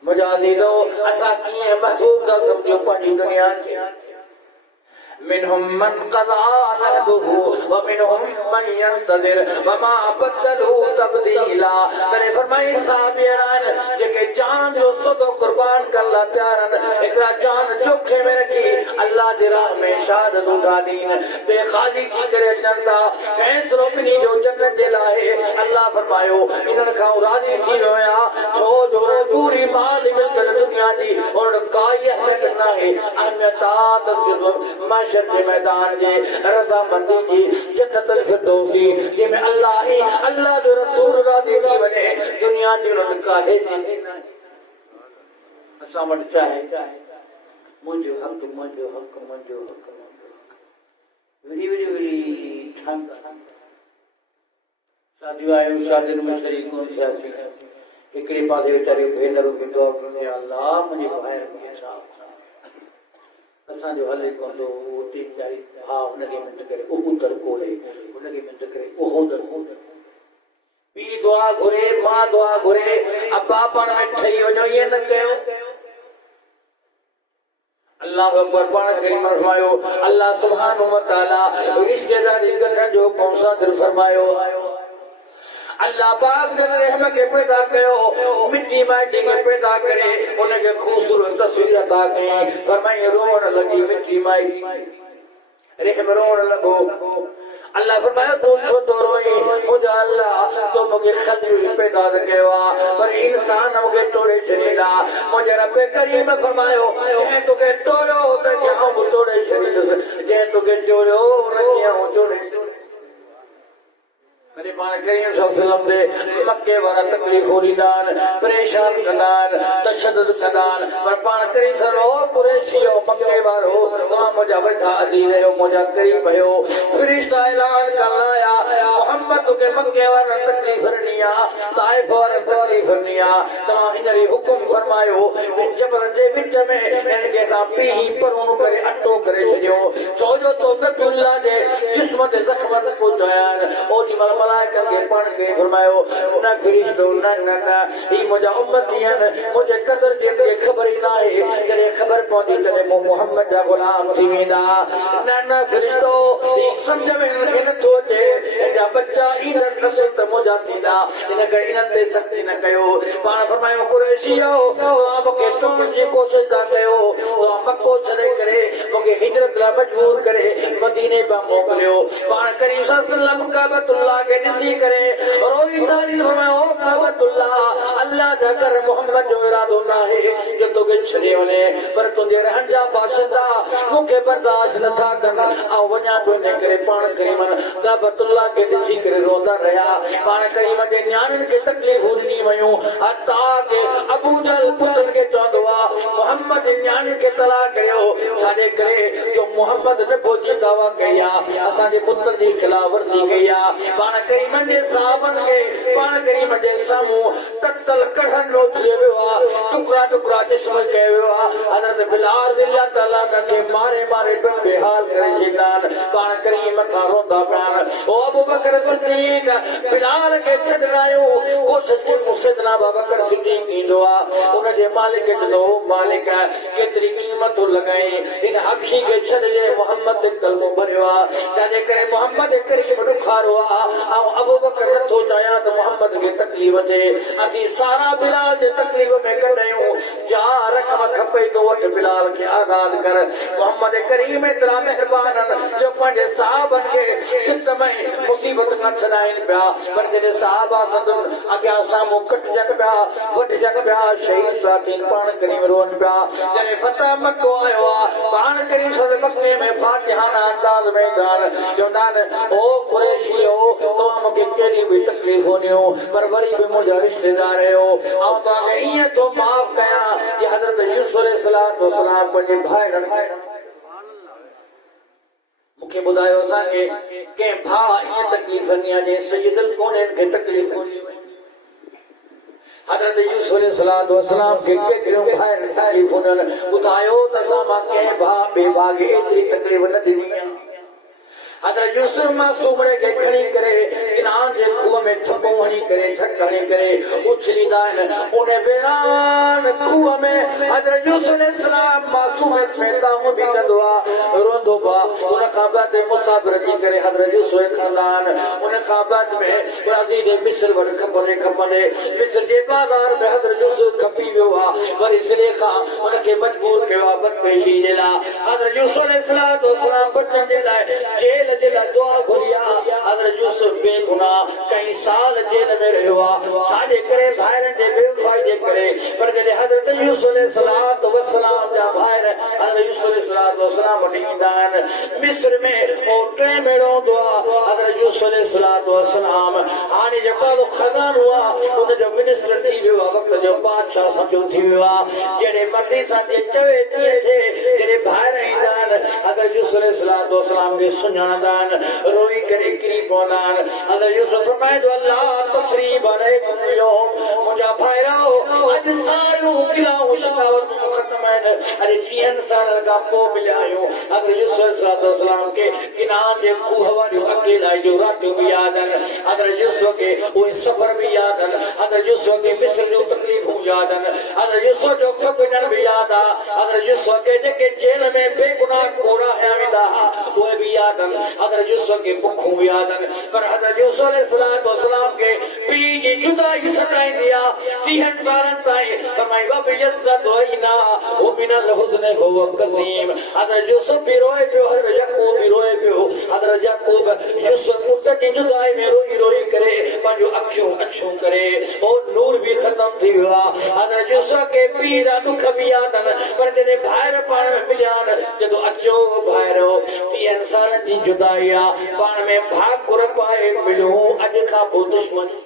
मुजाहिदो असा कीअं महबूब दा समझो पंहिंजी दुनिया खे मिनहुम मन क़ज़ा नहबुहु व मिनहुम मन यंतज़िर व मा बदलू तब्दीला तने फरमाई साबिरान जेके जान जो सदो कुर्बान करला त्यारन एकरा जान जोखे में रखी अल्लाह दे राह में शहादत उठादीन ते खाली की करे जनता फैसलो बिनी जो जन्नत दे लाए अल्लाह फरमायो इनन खां राजी थी होया छो जो पूरी माल मिलकत दुनिया दी और काई अहमियत ना है अहमियत सिर्फ के मैदान जे रज़ामंदी जी जन्नतुल फिरदौसी जिमें अल्लाह जो रसूल राज़ी थी वने दुनिया जी उनका हैसियत असां वटि चाहे मुंहिंजो हक़ विड़ी ठंग शादियूं आयूं शादियुनि में शरीक कोन थियासीं हिकिड़े पासे वीचारियूं भेनरूं बि दुआ कनि या अल्लाह मुंहिंजे भाइर खे साफ़ असांजो हले कोंदो टे चारि भाउ हुनखे मिंट करे उतर कोले हुनखे मिंट करे ओहोदर पी दुआ घुरे मां दुआ घुरे अब्बा पाण में ठही वञो ईअं न कयो अल्लाह अकबर पाण करीम फरमायो अल्लाह सुब्हानहु व तआला रिश्तेदारी करण जो कौन सा दिल फरमायो अल्लाह पाक ने रहम के पैदा कयो मिट्टी माटी के पैदा करे उनके खूबसूरत तस्वीर अता कई फरमाई रोण लगी मिट्टी माटी रहम रोण लगो अल्लाह फरमायो तू छो तो रोई मुझा अल्लाह तो मुझे खलील पैदा कयो पर इंसान मुझे तोड़े छड़ीदा मुझे रब करीम फरमायो जे तोके तोड़ो त जाऊं तोड़े छड़ीदस जे तोके चोरो रखिया तोड़े मेरे पान करीम सल्लल्लाहु अलैहि वसल्लम दे मक्के वाला तकलीफ होली दान परेशान कदान तशद्दुद कदान पर पान करीम सरो कुरैशियो मक्के वालो तमाम मुझा बैठा अदी रहो मुझा करीब भयो फरिश्ता ऐलान करलाया मोहम्मद के मक्के वाला तकलीफ रनिया ताइफ वाला तकलीफ रनिया तमा हिनरी हुकुम फरमायो जबल जे विच में इनके सा पीही परोनु करे अटो करे छयो छोजो तो नबीउल्लाह जे जिस्म ते जख्म तक पहुंचायान ओदी मलाइका के पाण के फरमायो न फरिश्तो न ई मुझा उम्मतियन मुझे कदर के खबर ही ना है करे खबर पहुंची चले मोहम्मद दा गुलाम थी वेंदा न फरिश्तो ई समझ में न थो जे जा बच्चा ईंदड़ नस्ल त मुझा थींदा इन करे इन ते सख्ती न कयो पाण फरमायो कुरैशियो आप के तुम जी कोशिश था कयो तो मक्को छड़े करे मुके हिजरत ला मजबूर करे मदीने पा मोकलियो पाण करीम सल्लल्लाहु काबतुल्लाह के ॾिसी करे रोई तारी फरमायो काबतुल्लाह अल्लाह दा कर मोहम्मद जो इरादो ना है जो तोके छड़े वने पर तुंहिंजे रहण जा बाशिंदा मुखे बर्दाश्त नथा कन ऐं वञा पियो इन करे पाण करीम काबतुल्लाह के ॾिसी करे रोंदा रहिया पाण करीम जे न्याणियुनि खे तकलीफ़ूं ॾिनी वयूं हता के अबू जहल पुटनि खे चवंदो आहे मोहम्मद जे न्याणियुनि खे तलाक कयो छाजे करे जो मोहम्मद नबो जी दावा कई आहे असांजे पुत्र जी खिलाफ़ वर्जी कई आहे पाण करीम जे साहबनि खे पाण करीम जे साम्हूं ततल कढ़ंदो थी वियो आहे टुकड़ा टुकड़ा जिस्म कयो वियो आहे हज़रत बिलाल अल्लाह ताला खे मारे मारे बेहाल करे छॾींदान पाण करीम मथां रोंदा पिया ओ अबू बकर सिद्दीक़ बिलाल खे छॾायो कोशिश जे सैयदना अबू बकर सिद्दीक़ ईंदो आहे उन जे मालिक खे चयो मालिक केतिरी क़ीमत लॻाई इन हबशी खे छॾे मोहम्मद ते कलमो भरियो आहे तंहिंजे करे मोहम्मद करीम ॾुखारो आहे ऐं अबू बकर नथो चाहियां त मोहम्मद खे तकलीफ़ थिए असीं सारा बिलाल जे तकलीफ़ में कढियूं जा रक़म खपे तो वटि बिलाल खे आज़ाद कर मोहम्मद करीम एतिरा महिरबान जो पंहिंजे साहबनि खे सित में मुसीबत न छॾाइनि पिया पर जॾहिं साहबा संदुनि अॻियां साम्हूं कटजनि पिया वठजनि पिया शहीद पिया थियनि पाण करीम रोअनि पिया जॾहिं फतह मक्को आयो आहे पाण करीम सॼे मक्के में फातिहाना अंदाज़ में गान चवंदा आहिनि ओ कुरैशियो तव्हां मूंखे कहिड़ी बि तकलीफ़ूं ॾियूं पर वरी बि मुंहिंजा रिश्तेदार आहियो ऐं तव्हांखे ईअं थो माफ़ कयां कि हज़रत यूसुफ अलैहिस्सलातु वस्सलाम पंहिंजे भाइरनि मूंखे ॿुधायो असांखे कंहिं भाउ ईअं तकलीफ़ ॾिनी आहे जंहिं सैयदुल कौनैन खे तकलीफ़ हज़रत यूसुफ अलैहिस्सलातु वस्सलाम खे केतिरियूं भाइरनि तकलीफ़ूं ॾियनि ॿुधायो त असां मां कंहिं भाउ ॿिए भाउ खे एतिरी तकलीफ़ न ॾिनी आहे हज़रत यूसुफ मासूम खे खणी करे किनान जे खूह में थपो हणी करे ठक हणी करे उछलींदा आहिनि उन वेरान खूह में हज़रत यूसुफ अलैहिस्सलाम मासूम पैताऊं बि कंदो आहे रोंदो आहे उन खां बाद मुसाफ़िर थी करे हज़रत यूसुफ ख़ानदान उन खां बाद में अज़ीज़ मिस्र वटि खपंदे मिस्र जे बाज़ार में हज़रत यूसुफ खपी वियो आहे वरी ज़ुलेखा उनखे मजबूर कयो आहे बदपेशी जे लाइ हज़रत यूसुफ अलैहिस्सलातु वस्सलाम बचण जे लाइ जेल जे लाइ दुआ घुरी आहे हज़रत यूसुफ बेगुनाह कई साल जेल में रहियो आहे छाजे करे भाइरनि जे बेवफाई जे करे पर जॾहिं हज़रत यूसुफ अलैहिस्सलातु वस्सलाम जा भाइर हज़रत यूसुफ अलैहिस्सलातु वस्सलाम वटि ईंदा आहिनि मिस्र में ओ टे में रहंदो आहे हज़रत यूसुफ अलैहिस्सलातु वस्सलाम हाणे जेको खज़ानो आहे उनजो मिनिस्टर थी वियो आहे वक़्त जो बादशाह सम्झो थी वियो आहे जॾहिं मर्दी सां चवे तीअं थिए जॾहिं भाइर ईंदा आहिनि हज़रत यूसुफ अलैहिस्सलातु वस्सलाम खे सुञाणंदा रोई करे किरी पवंदा आहिनि हज़रत यूसुफ फरमाईंदो अल्लाह तसरीब अलैकुम यौम मुंहिंजा भाइरो अॼु सारियूं गिलाऊं शिकावतूं ख़त्म आहिनि अरे जीअं साल का पो मिलायो हज़रत यूसुफ अलैहिस्सलाम के किनारे जे खूह वारियूं अकेला जो रातियूं भी याद आहिनि हज़रत यूसुफ के उहे सफ़र भी याद आहिनि हज़रत यूसुफ के मिस्र जूं तकलीफ़ूं याद आहिनि हज़रत यूसुफ जो खुदन भी याद आहे हज़रत यूसुफ के जेके जेल में बेगुनाह कोड़ा हया वेंदा उहे भी याद आहिनि हज़रत यूसुफ के बुखूं भी याद आहिनि पर हज़रत यूसुफ अलैहिस्सलाम के पीउ जी जुदाई सताईंदी आहे 30 सालनि ताईं फरमाई वब यज़दुइना ओ मिनल हुज़्न फहुव कज़ीम हज़रत यूसुफ भी रोए पियो हज़रत याकूब भी रोए पियो हज़रत याकूब यूसुफ पुट जी जुदाई में रोई रोई करे पंहिंजूं अखियूं अछूं करे और नूर भी खत्म थी वियो आहे हज़रत यूसुफ के पीउ जा दुख भी याद आहिनि पर जॾहिं भाइर पाण में मिलिया आहिनि जॾहिं अचो भाइरो 30 सालनि जी जुदाई आहे पाण में भाकुर पाए मिलियूं अॼु खां पोइ दुश्मनी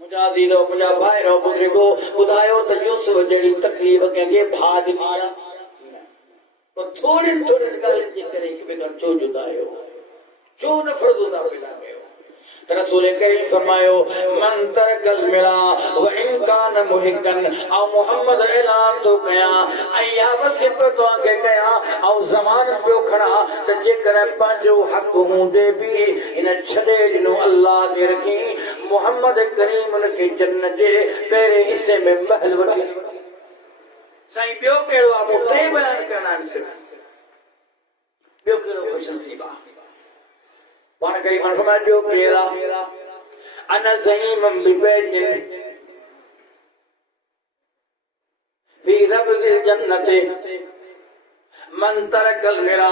मुंहिंजा दीदो मुंहिंजा भाइरो बुज़ुर्गो ॿुधायो त यूसुफ जहिड़ी तकलीफ़ कंहिंखे भाउ ॾिनी आहे पर थोड़ियुनि ॻाल्हियुनि जे करे हिक ॿिए खां छो जुदा आहियो छो नफ़रत था पैदा कयो त रसूल करीम फरमायो मन तरकल मिला व इन कान मुहिकन औ मोहम्मद ऐलान तो कया ऐं या वसिप तो के कया औ ज़मान पियो खड़ा त जेकर पंहिंजो हक़ हूंदे बि इन छॾे ॾिनो अल्लाह जे रखी मोहम्मद करीम उनखे जन्नत जे पहिरें हिस्से में महल वठी साईं ॿियो कहिड़ो आहे मूं टे बयान करना आहिनि सिर्फ़ ॿियो कहिड़ो खुशनसीब आहे पाण करीम फरमाए ॿियो कहिड़ा अना ज़हीम बिबैतिन फी रब्ज़िल जन्नत मन तरकल मिरा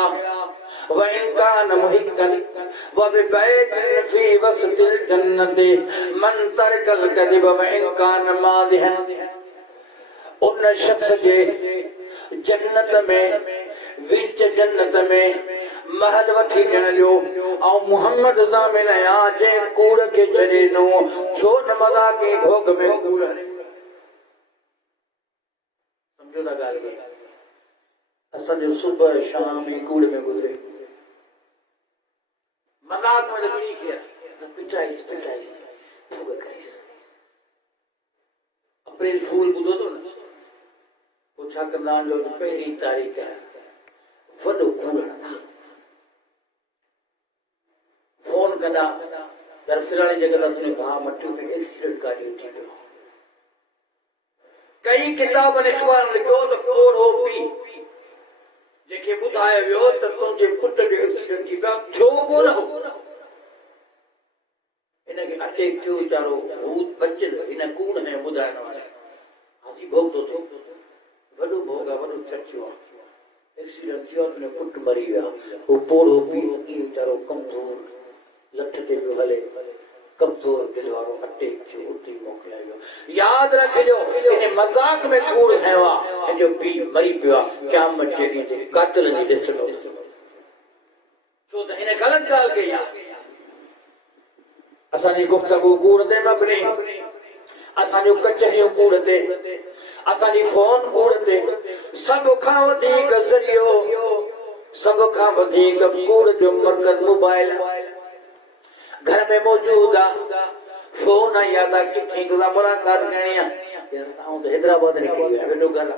व इन कान मुहिक्कन व बिबैतिन फी वसतिल जन्नत मन तरकल कज़िब व इन कान मादिहन उन शख्स जे जन्नत में विच जन्नत में महल वठी ॾियण जो ऐं मोहम्मद ज़ामिन या जंहिं कूड़ खे छॾे ॾिनो छो न मज़ाक के भोग में कूड़ हणे सम्झो था ॻाल्हि खे असांजो सुबुह शाम ई कूड़ में गुज़रे मज़ाक में लॻड़ी खे पिटाइस पिटाइस भोग कईस अप्रैल फूल ॿुधो थो न पोइ छा कंदा आहिनि जो पहिरीं तारीख़ वॾो कूड़ हणंदा फोन कंदा दर फिलाणी जगह तुंहिंजे भाउ मटियो में एक्सीडेंट गाॾी थी पियो कई किताबनि अख़बार लिखियो त कोड़ो पी जेके ॿुधायो वियो त तुंहिंजे पुट जो एक्सीडेंट थी पियो छो कोन हो हिनखे अटैक थियो वीचारो भूत बचियल हिन कूड़ में ॿुधाइण वारे हासी भोग थो थिए वॾो भोग आहे वॾो चर्चो आहे एक्सीडेंट थियो तुंहिंजो पुट मरी विया हू पोड़ो पी वीचारो कमज़ोर लठ ते पियो हले कमज़ोर दिलि वारो अटैक थियो उते मोकिलिया वियो यादि रखिजो इन मज़ाक में कूड़ खयो आहे हिनजो पीउ मरी पियो आहे क़यामत जे ॾींहं ते कातिलनि जी लिस्ट में छो त हिन ग़लति ॻाल्हि कई आहे असांजी गुफ़्तगू कूड़ ते मबनी असांजो कचहरियूं कूड़ ते असांजी फोन कूड़ ते सब खां वधीक ज़रियो सब खां वधीक कूड़ जो मर्कज़ मोबाइल घर में मौजूद आहे फोन आई आहे त किथे मुलाक़ात करणी आहे आऊं त हैदराबाद निकिरी विया वेॾो घर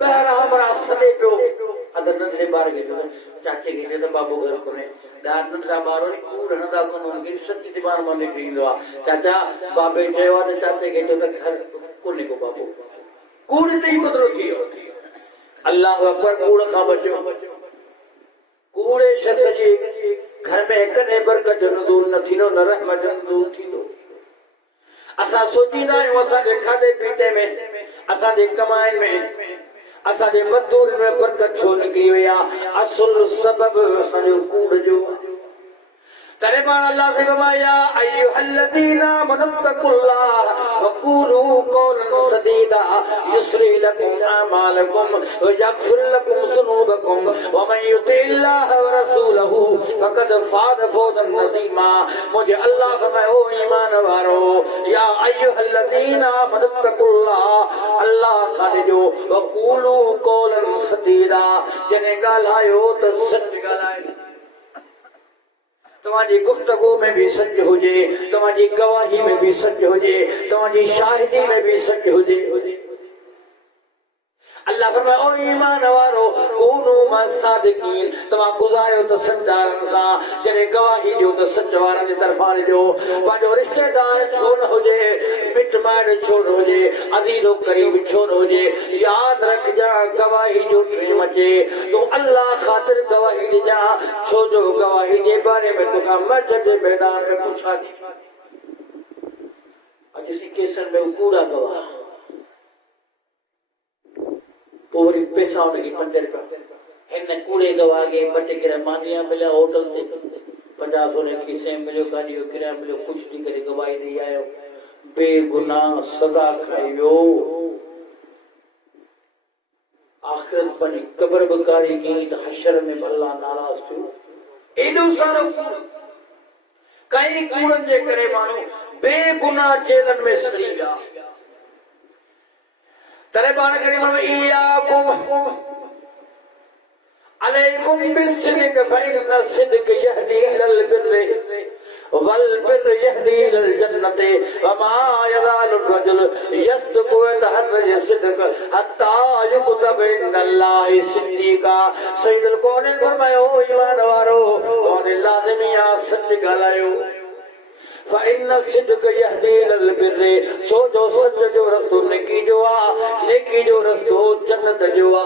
ॿाहिरां हमरा सॾे पियो अगरि नंढड़े ॿार खे चाचे खे त बाबू घर कोन्हे नंढड़ा ॿार वरी कूड़ हणंदा कोन उनखे सच ज़बान मां निकिरी ईंदो आहे चाचा बाबे चयो आहे त चाचे खे चयो त घर कोन्हे को बाबू कूड़ ते ई बदिलो थी वियो अल्लाह अकबर कूड़ खां बचियो कूड़े शख़्स जे घर में कॾहिं बरकत जो नुज़ूल न थींदो न रहमत जो नुज़ूल थींदो असां सोचींदा आहियूं असांजे खाधे पीते में असांजे कमाइण में असांजे मज़दूर में बरकत छो निकिरी वई आहे असुल सबब असांजो कूड़ जो तॾहिं पाण अल्लाह से फरमाया अय्युहल्लज़ीना आमनुत्तकुल्लाह वक़ूलू क़ौलन सदीदा युस्लिह लकुम अमालकुम व यग़फिर लकुम ज़ुनूबकुम व मन युतिइल्लाह व रसूलहू फ़क़द फ़ाज़ फ़ौज़न अज़ीमा मुझे अल्लाह फरमाए ओ ईमान वारो या अय्युहल्लज़ीना आमनुत्तकुल्लाह अल्लाह खां जो वक़ूलू क़ौलन सदीदा जने ॻाल्हायो त सच ॻाल्हायो तव्हांजी गुफ्तगू में भी सच हुजे, तव्हांजी गवाही में भी सच हुजे, तव्हांजी शाहिदी में भी सच हुजे। अल्लाह फरमाए ओ ईमान वारो कूनू मा सादिकीन, तव्हां गुज़ारियो त सचारनि सां, जॾहिं गवाही ॾियो त सच वारनि जी तरफ़ां ॾियो। पंहिंजो रिश्तेदार छो न हुजे, मिट माइट छो न हुजे, अज़ीज़ो करीब छो न हुजे, यादि रखजा गवाही जो टेम अचे तूं अल्लाह ख़ातिर गवाही ॾिजां, छो जो गवाही जे बारे में तोखां मर्ज जे मैदान में पुछा थी। अॼु सी केसनि में कूड़ा गवाह, पूरी पैसा उनकी 5 रुपया इन कूड़े गवाह के बटे किरा मानिया मिला होटल से 50 उन्हें खीसे मिलो, गाड़ी किराया मिलो, कुछ नहीं करे गवाही दी आयो, बेगुनाह सजा खाइयो, आखिरत बनी कब्र बकारी की तो हशर में अल्लाह नाराज थियो। एडो सारो कई कूड़न जे करे मानो बेगुनाह जेलन में सड़ी विया। तरे बाण करीम में इयाकुम अलैकुम बिस्सिद्क़ फइन्न सिद्क़ यहदी इलल बिर्रि वल बिर्र यहदी इलल जन्नति वमा यज़ालु रजुल यस्दक़ु वयतहर्रज सिद्क़ हत्ता युक्तब इनल्लाहि सिद्दीक़ा। सय्यदुल कौनैन फरमायो ईमान वारो कौने लाज़िमिया सच ॻाल्हायो। फ़इन्न सिद्क़ यहदी इलल बिर्रि, छो जो सच जो रस्तो नेकी जो आ, नेकी जो रस्तो जन्नत जो आ।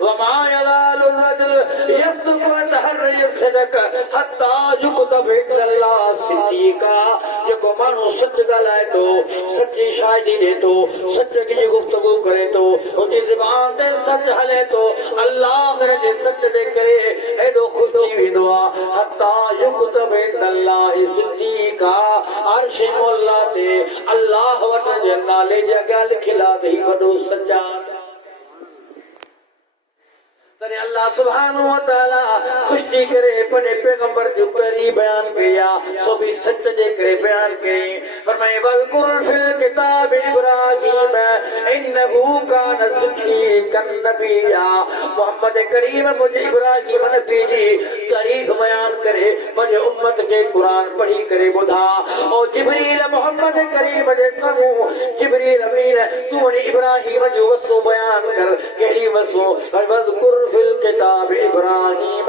वमा यज़ालु रजुल यस्दक़ु वयतहर्रज सिद्क़ हत्ता युक्तब इनल्लाहि सिद्दीक़ा। जेको माण्हू सच ॻाल्हाए थो, सची शाहिदी ॾे थो, सच जी गुफ्तगू करे थो, उनजी ज़ुबान ते सच हले थो, अल्लाह जे सच जे करे एॾो ख़ुशि थी वेंदो आहे। हत्ता युक्तब इनल्लाहि सिद्दीक़ा, अर्श मौला ते अल्लाह वटि जे नाले जा ॻाल्हि लिखियलु आहे त वॾो सचा। तने अल्लाह सुब्हानहु व तआला खुशी करे अपने पैगंबर जो पहली बयान किया, सो भी सच जे करे बयान कई। फरमाए वज़कुर फिल किताब इब्राहीम इन्नहु कान सिद्दीक़न नबिय्या। मोहम्मद करीम मुझे इब्राहीम नबी जी तारीफ बयान करे, मुझे उम्मत के कुरान पढ़ी करे बुधा। और जिब्रील मोहम्मद करीम जे साम्हूं जिब्रील अमीन तू इब्राहीम जो वसो बयान कर, कहिड़ी वसो? वज़कुर फिल किताब इब्राहीम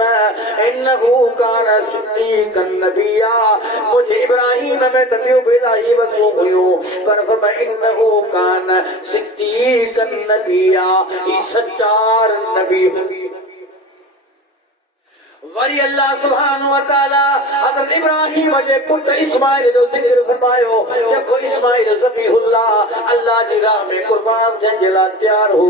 इन्नहु कान सिद्दीक़न नबिय्या। मुझे इब्राहीम में तबियो बेलाही वसो हुयो, पर फरमाया इन्नहु कान सिद्दीक़न नबिय्या, ई सच्चार नबी हुई। वरी अल्लाह सुब्हानहु व तआला हज़रत इब्राहीम जे पुट इस्माइल जो ज़िक्र फरमायो। देखो इस्माइल ज़बीहुल्लाह अल्लाह जी राह में कुर्बान थियण जे लाइ तैयार हो,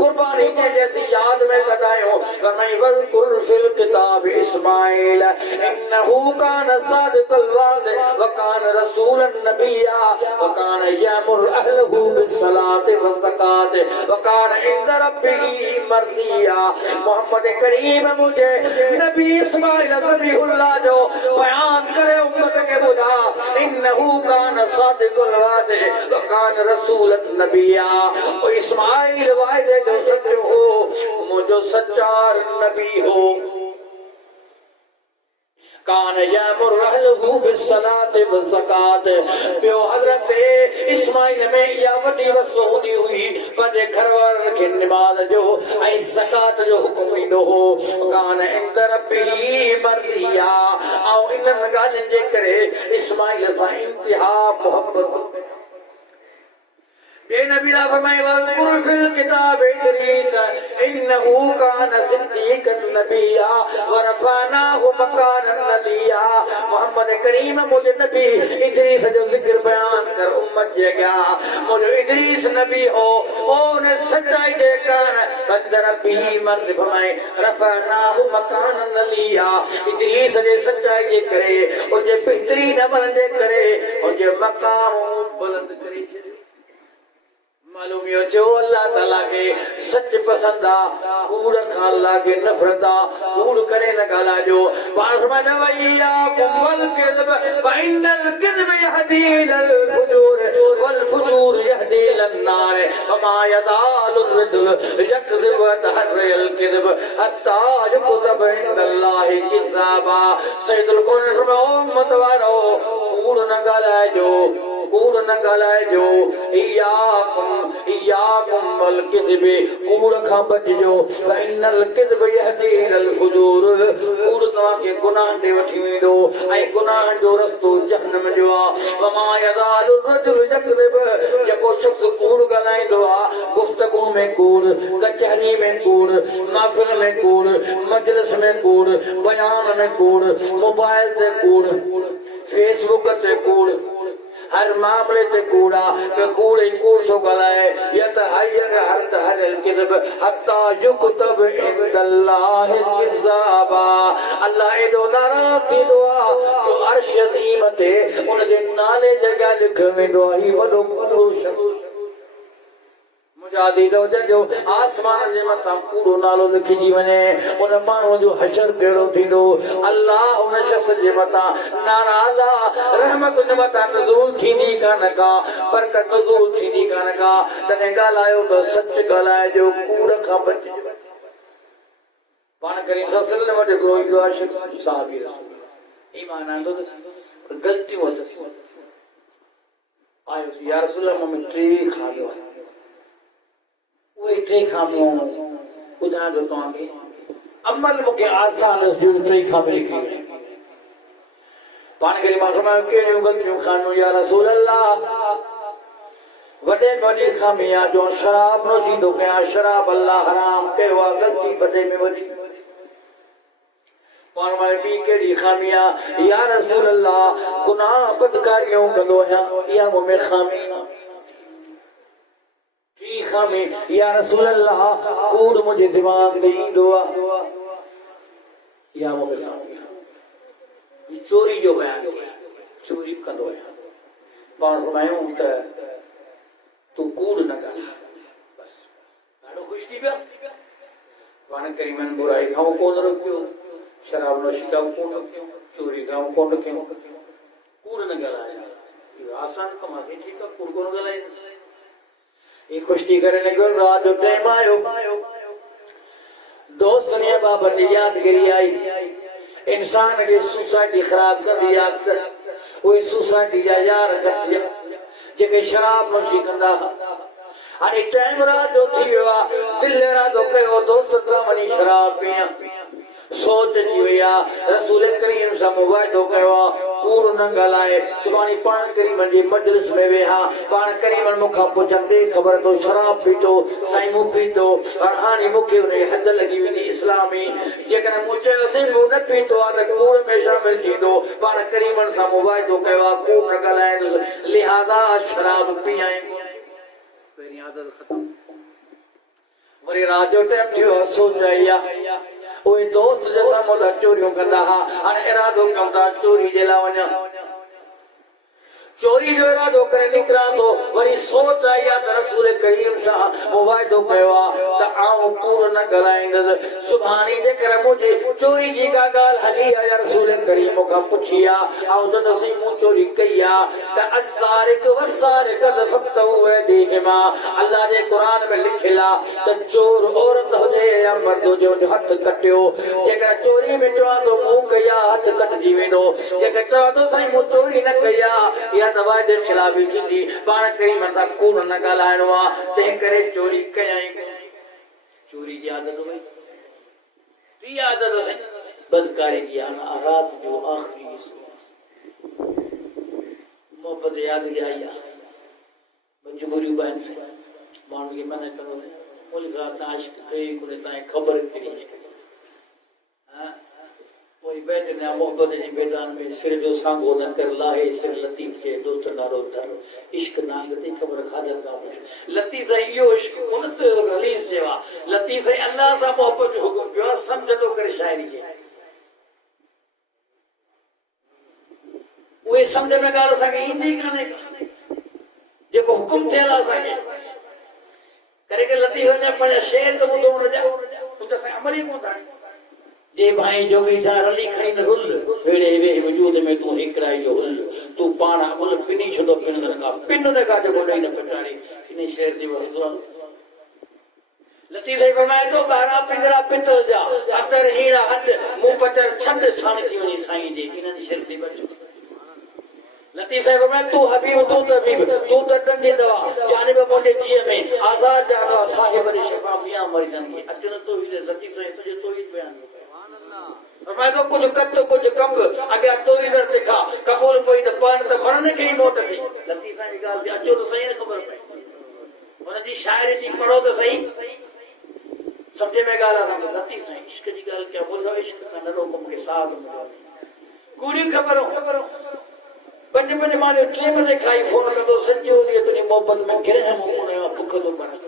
कुर्बानी के जैसी याद में कदायो। फरमाई वज़कुर फिल किताब इस्माइल इन्नहु कान सादिक़ल वाद व कान रसूलन नबिय्या व कान यअमुरु अहलहु बिस्सलाति व ज़कात व कान इंद रब्बिही मर्दिया। मोहम्मद करीम मुझे नबी इस्माइल ज़बीहुल्लाह जो बयान करे उम्मत के बुधा, इन्नहु कान सादिक़ुल वाद व कान रसूलन नबिय्या। ओ इस्माइल वायदे जो सच्चो हो, मुझो सच्चार नबी हो। कान यअमुरु अहलहु बिस्सलाति व ज़कात। ॿियो हज़रत इस्माइल में इहा वॾी वसो हूंदी हुई, पंहिंजे घर वारनि खे निमाज़ जो ऐं ज़कात जो हुकुम ॾींदो हो। कान इंद रब्बिही मर्दिया, ऐं इन्हनि ॻाल्हियुनि जे करे इस्माइल सां इंतिहा मोहब्बत। नबी फरमाए वज़कुर फिल किताब इदरीस इन्नहु कान सिद्दीक़न नबिय्या व रफ़अनाहु मकानन अलिय्या। मोहम्मद करीम मुझे नबी इदरीस जो जिक्र बयान कर उम्मत जे गया। मुझे इदरीस नबी हो, ओ ने सच्चाई दे कारण बंदर भी मर्द फरमाए रफ़अनाहु मकानन अलिय्या। इदरीस जे सच्चाई जे करे ओ जे बेहतरीन अमल जे करे ओ जे मकाम बुलंद करे। मालूम जो अल्लाह ताला के सच पसंद आ, कूड़ खां अल्लाह के नफरत आ, कूड़ करे न ॻाल्हाइजो। पाण फरमाइंदा वइया कुमल किज़ब फइनल किज़ब यहदी इलल फुजूर। वल फुजूर यहदी लन्नार वमा यदालु रजुल यकज़िब व तहर्रल किज़ब हत्ता युकतब इंदल्लाहि किज़ाबा। सैयदुल कौन फरमाओ उम्मत वारो कूड़ न ॻाल्हाइजो, कूड़ न ॻाल्हाइजो, इयाकुम वल किज़ब, कूड़ खां बचिजो, फइनल किज़ब यहदी इलल फुजूर, कूड़ तव्हांखे गुनाह ते वठी वेंदो ऐं गुनाह जो रस्तो जहन्नम जो आहे। वमा यज़ालु रजुल यकज़िब, जेको शख़्स कूड़ ॻाल्हाईंदो आहे, गुफ्तगू में कूड़, कचहरी में कूड़, महफ़िल में कूड़, मजलिस में कूड़, बयान में कूड़, मोबाइल ते कूड़, फेसबुक ते कूड़, हर मामले ते कूड़ा कूड़ ही कूड़ थो ॻाल्हाए। यतहय्यर हर किज़ब हत्ता युकतब इंदल्लाहि किज़ाबा। अल्लाह एॾो नाराज़ थींदो आहे जो अर्श अज़ीम ते उन जे नाले जॻह लिखियो वेंदो आहे, ही वॾो कूड़ो शख़्स। मुजादी जो आसमान जे मथां कूड़ो नालो लिखिजी वञे, उन माण्हू जो हशर कहिड़ो थींदो। अल्लाह उन शख़्स जे मथां नाराज़ आहे, रहमत जे मथां नज़ूल थींदी कान का, बरकत नज़ूल थींदी कान का। तॾहिं ॻाल्हायो त सच ॻाल्हाइजो, कूड़ खां बचिजो। पाण करीम सल्लल्लाहु अलैहि वसल्लम वटि हिकिड़ो ईंदो आहे शख़्स, सहाबी रसूल, ईमान आंदो अथसि, ग़लतियूं अथसि, आयोसि या रसूल अल्लाह, मूं में टे खामियूं आहिनि, उहे टे खामियूं ॿुधायां थो तव्हांखे, अमल मूंखे आसान टे खामियूं लिखी। पाण करीम फरमायो कहिड़ियूं ग़लतियूं खामियूं या रसूल अल्लाह? वॾे में वॾी खामी आहे जो शराब नोशी थो कयां, शराब अल्लाह हराम कयो आहे, ग़लती वॾे में वॾी। पाण वारे ॿी कहिड़ी खामी आहे या रसूल अल्लाह? गुनाह बदकारियूं कंदो आहियां, इहा मूं में खामी आहे। टी खामी या रसूल अल्लाह? कूड़ मुंहिंजे दिमाग़ में ईंदो आहे, इहा मूं में खामी आहे। चोरी जो बयान, चोरी कंदो आहियां। पाण फरमायूं त तू कूड़ न ॻाल्हाए, बस ॾाढो ख़ुशि थी पिया। पाण करीमन बुराई खां कोन रोकियो, शराब नोशी खां कोन रोकियो, चोरी खां कोन रोकियो, कूड़ न ॻाल्हाए। इहो आसान कमु आहे, ठीकु आहे, कूड़ कोन ॻाल्हाईंदुसि। ये खुशी करे निकल रात जो टाइम आयो, दोस्त ने बाबा की यादगिरी आई। इंसान की सोसाइटी खराब कर दिया, अक्सर वो सोसाइटी जा यार कर दिया जेके शराब नोशी कंदा। हाणे टाइम रात जो थी वियो आहे, दिल इरादो कयो दोस्त सां वञी शराब पिया, सोच जी वई आहे, रसूल करीम सां मुवाइदो कयो आहे, कूड़ न ॻाल्हाए। सुभाणे पाण करीमन जी मजलिस में वेहा, पाण करीमन मूंखां पुछनि ॿिए ख़बर तो शराब पीतो, साईं मूं पीतो, पर हाणे मूंखे हुन हद लॻी वेंदी इस्लामी। जेकॾहिं मूं चयोसीं मूं न पीतो आहे त कूड़ में शामिल थींदो। पाण करीमन सां मुवाइदो कयो आहे, कूड़ न ॻाल्हाईंदुसि, लिहाज़ा शराब पीआई कोन। पहिरीं आदत ख़तम। वरी रात जो टाइम थियो, सोच आई आहे, उहे दोस्त जैसा मोदा चोरियूं कंदा हा, हाणे इरादो कयूं था चोरी जे लाइ वञा। चोरी जो इरादो करे निकिरां थो, वरी सोच आई आहे त रसूल करीम सां मुवाइदो कयो आहे त आऊं कूड़ न ॻाल्हाईंदुसि। सुभाणे जेकर मुंहिंजी चोरी जी का ॻाल्हि हली आहे या रसूल करीम मूंखां पुछी आहे, आऊं चवंदुसि मूं चोरी कई आहे, त असारिक वसारिकत फ़क़्तहू यदीहिमा, अल्लाह जे क़ुरान में लिखियलु आहे त चोर औरत हुजे या मर्द हुजे हुनजो हथ कटियो। जेकर चोरी में चवां थो मूं कई आहे, हथ कटिजी वेंदो। जेकर चवां थो साईं मूं चोरी न कई आहे, दवा जे खिलाफ़ी थींदी। पाण करीम सां कूड़ न ॻाल्हाइणो आहे, तंहिं करे चोरी कयाई। चोरी जी आदत हुई, टी आदत हुई बदकारी जी। रात जो आख़िरी मोहब्बत यादि आई आहे, मजबूरियूं आहिनि, माण्हू खे मना कंदो मुल्क आशिक़ कई कोन्हे, तव्हांजी ख़बर किरी कोई बैठ न मोहब्बत जी मैदान में सिर जो सांगो न कर लाहे सिर लतीफ़ के दोस्त नारो धर इश्क नांग ते ख़बर खादर का लतीफ़ है यो इश्क कोन तो रलीज़ सेवा लतीफ़ है अल्लाह सा मोहब्बत जो हुकुम पियो समझ तो करे शायरी के उहे समझ में ॻाल्हि असांखे ईंदी कान्हे जेको हुकुम थियल आहे असांखे करे के लतीफ़ जा पंहिंजा शेर त ॿुधो हुनजा अमल ई कोन था। जे भाई जोगी था रली खणी न रुल भेड़े वे वजूद में तू हिकराई जो हुल तू पाना उल पिनी छदो पिन का जो गोडई न पटाणी इन शेर दी वरज़ो लतीफ़े फरमाए तो 12 पिंजरा पितल जा अतर हीरा हद मुंह पचर छंद छान की वनी साईं जे इन शेर दी वरज़ो लतीफ़े फरमाए तू हबीब तू तबीब तू तकन जी दवा जानिब मोटे जिए में आजाद जानो साहिब दी शिफा मियां मरीजन की अचन तो ही लतीफ़े तुझे तो ही बयान फरमाए तो कुछ कत कुछ कम अगे तोरी दर ते खा कबूल पई त पान त मरने के ही मौत थी लतीफ़े जी गाल अचो तो सही खबर पई उन जी शायरी जी पढ़ो तो सही समझे में गाल आ लतीफ़े इश्क जी गाल क्या बोलो इश्क का न रोको के साथ कूड़ी खबर पंज माने ट्रेन में खाई फोन कदो सच्चो दिए तुनी मोहब्बत में गिरे हम मुने भूख तो बन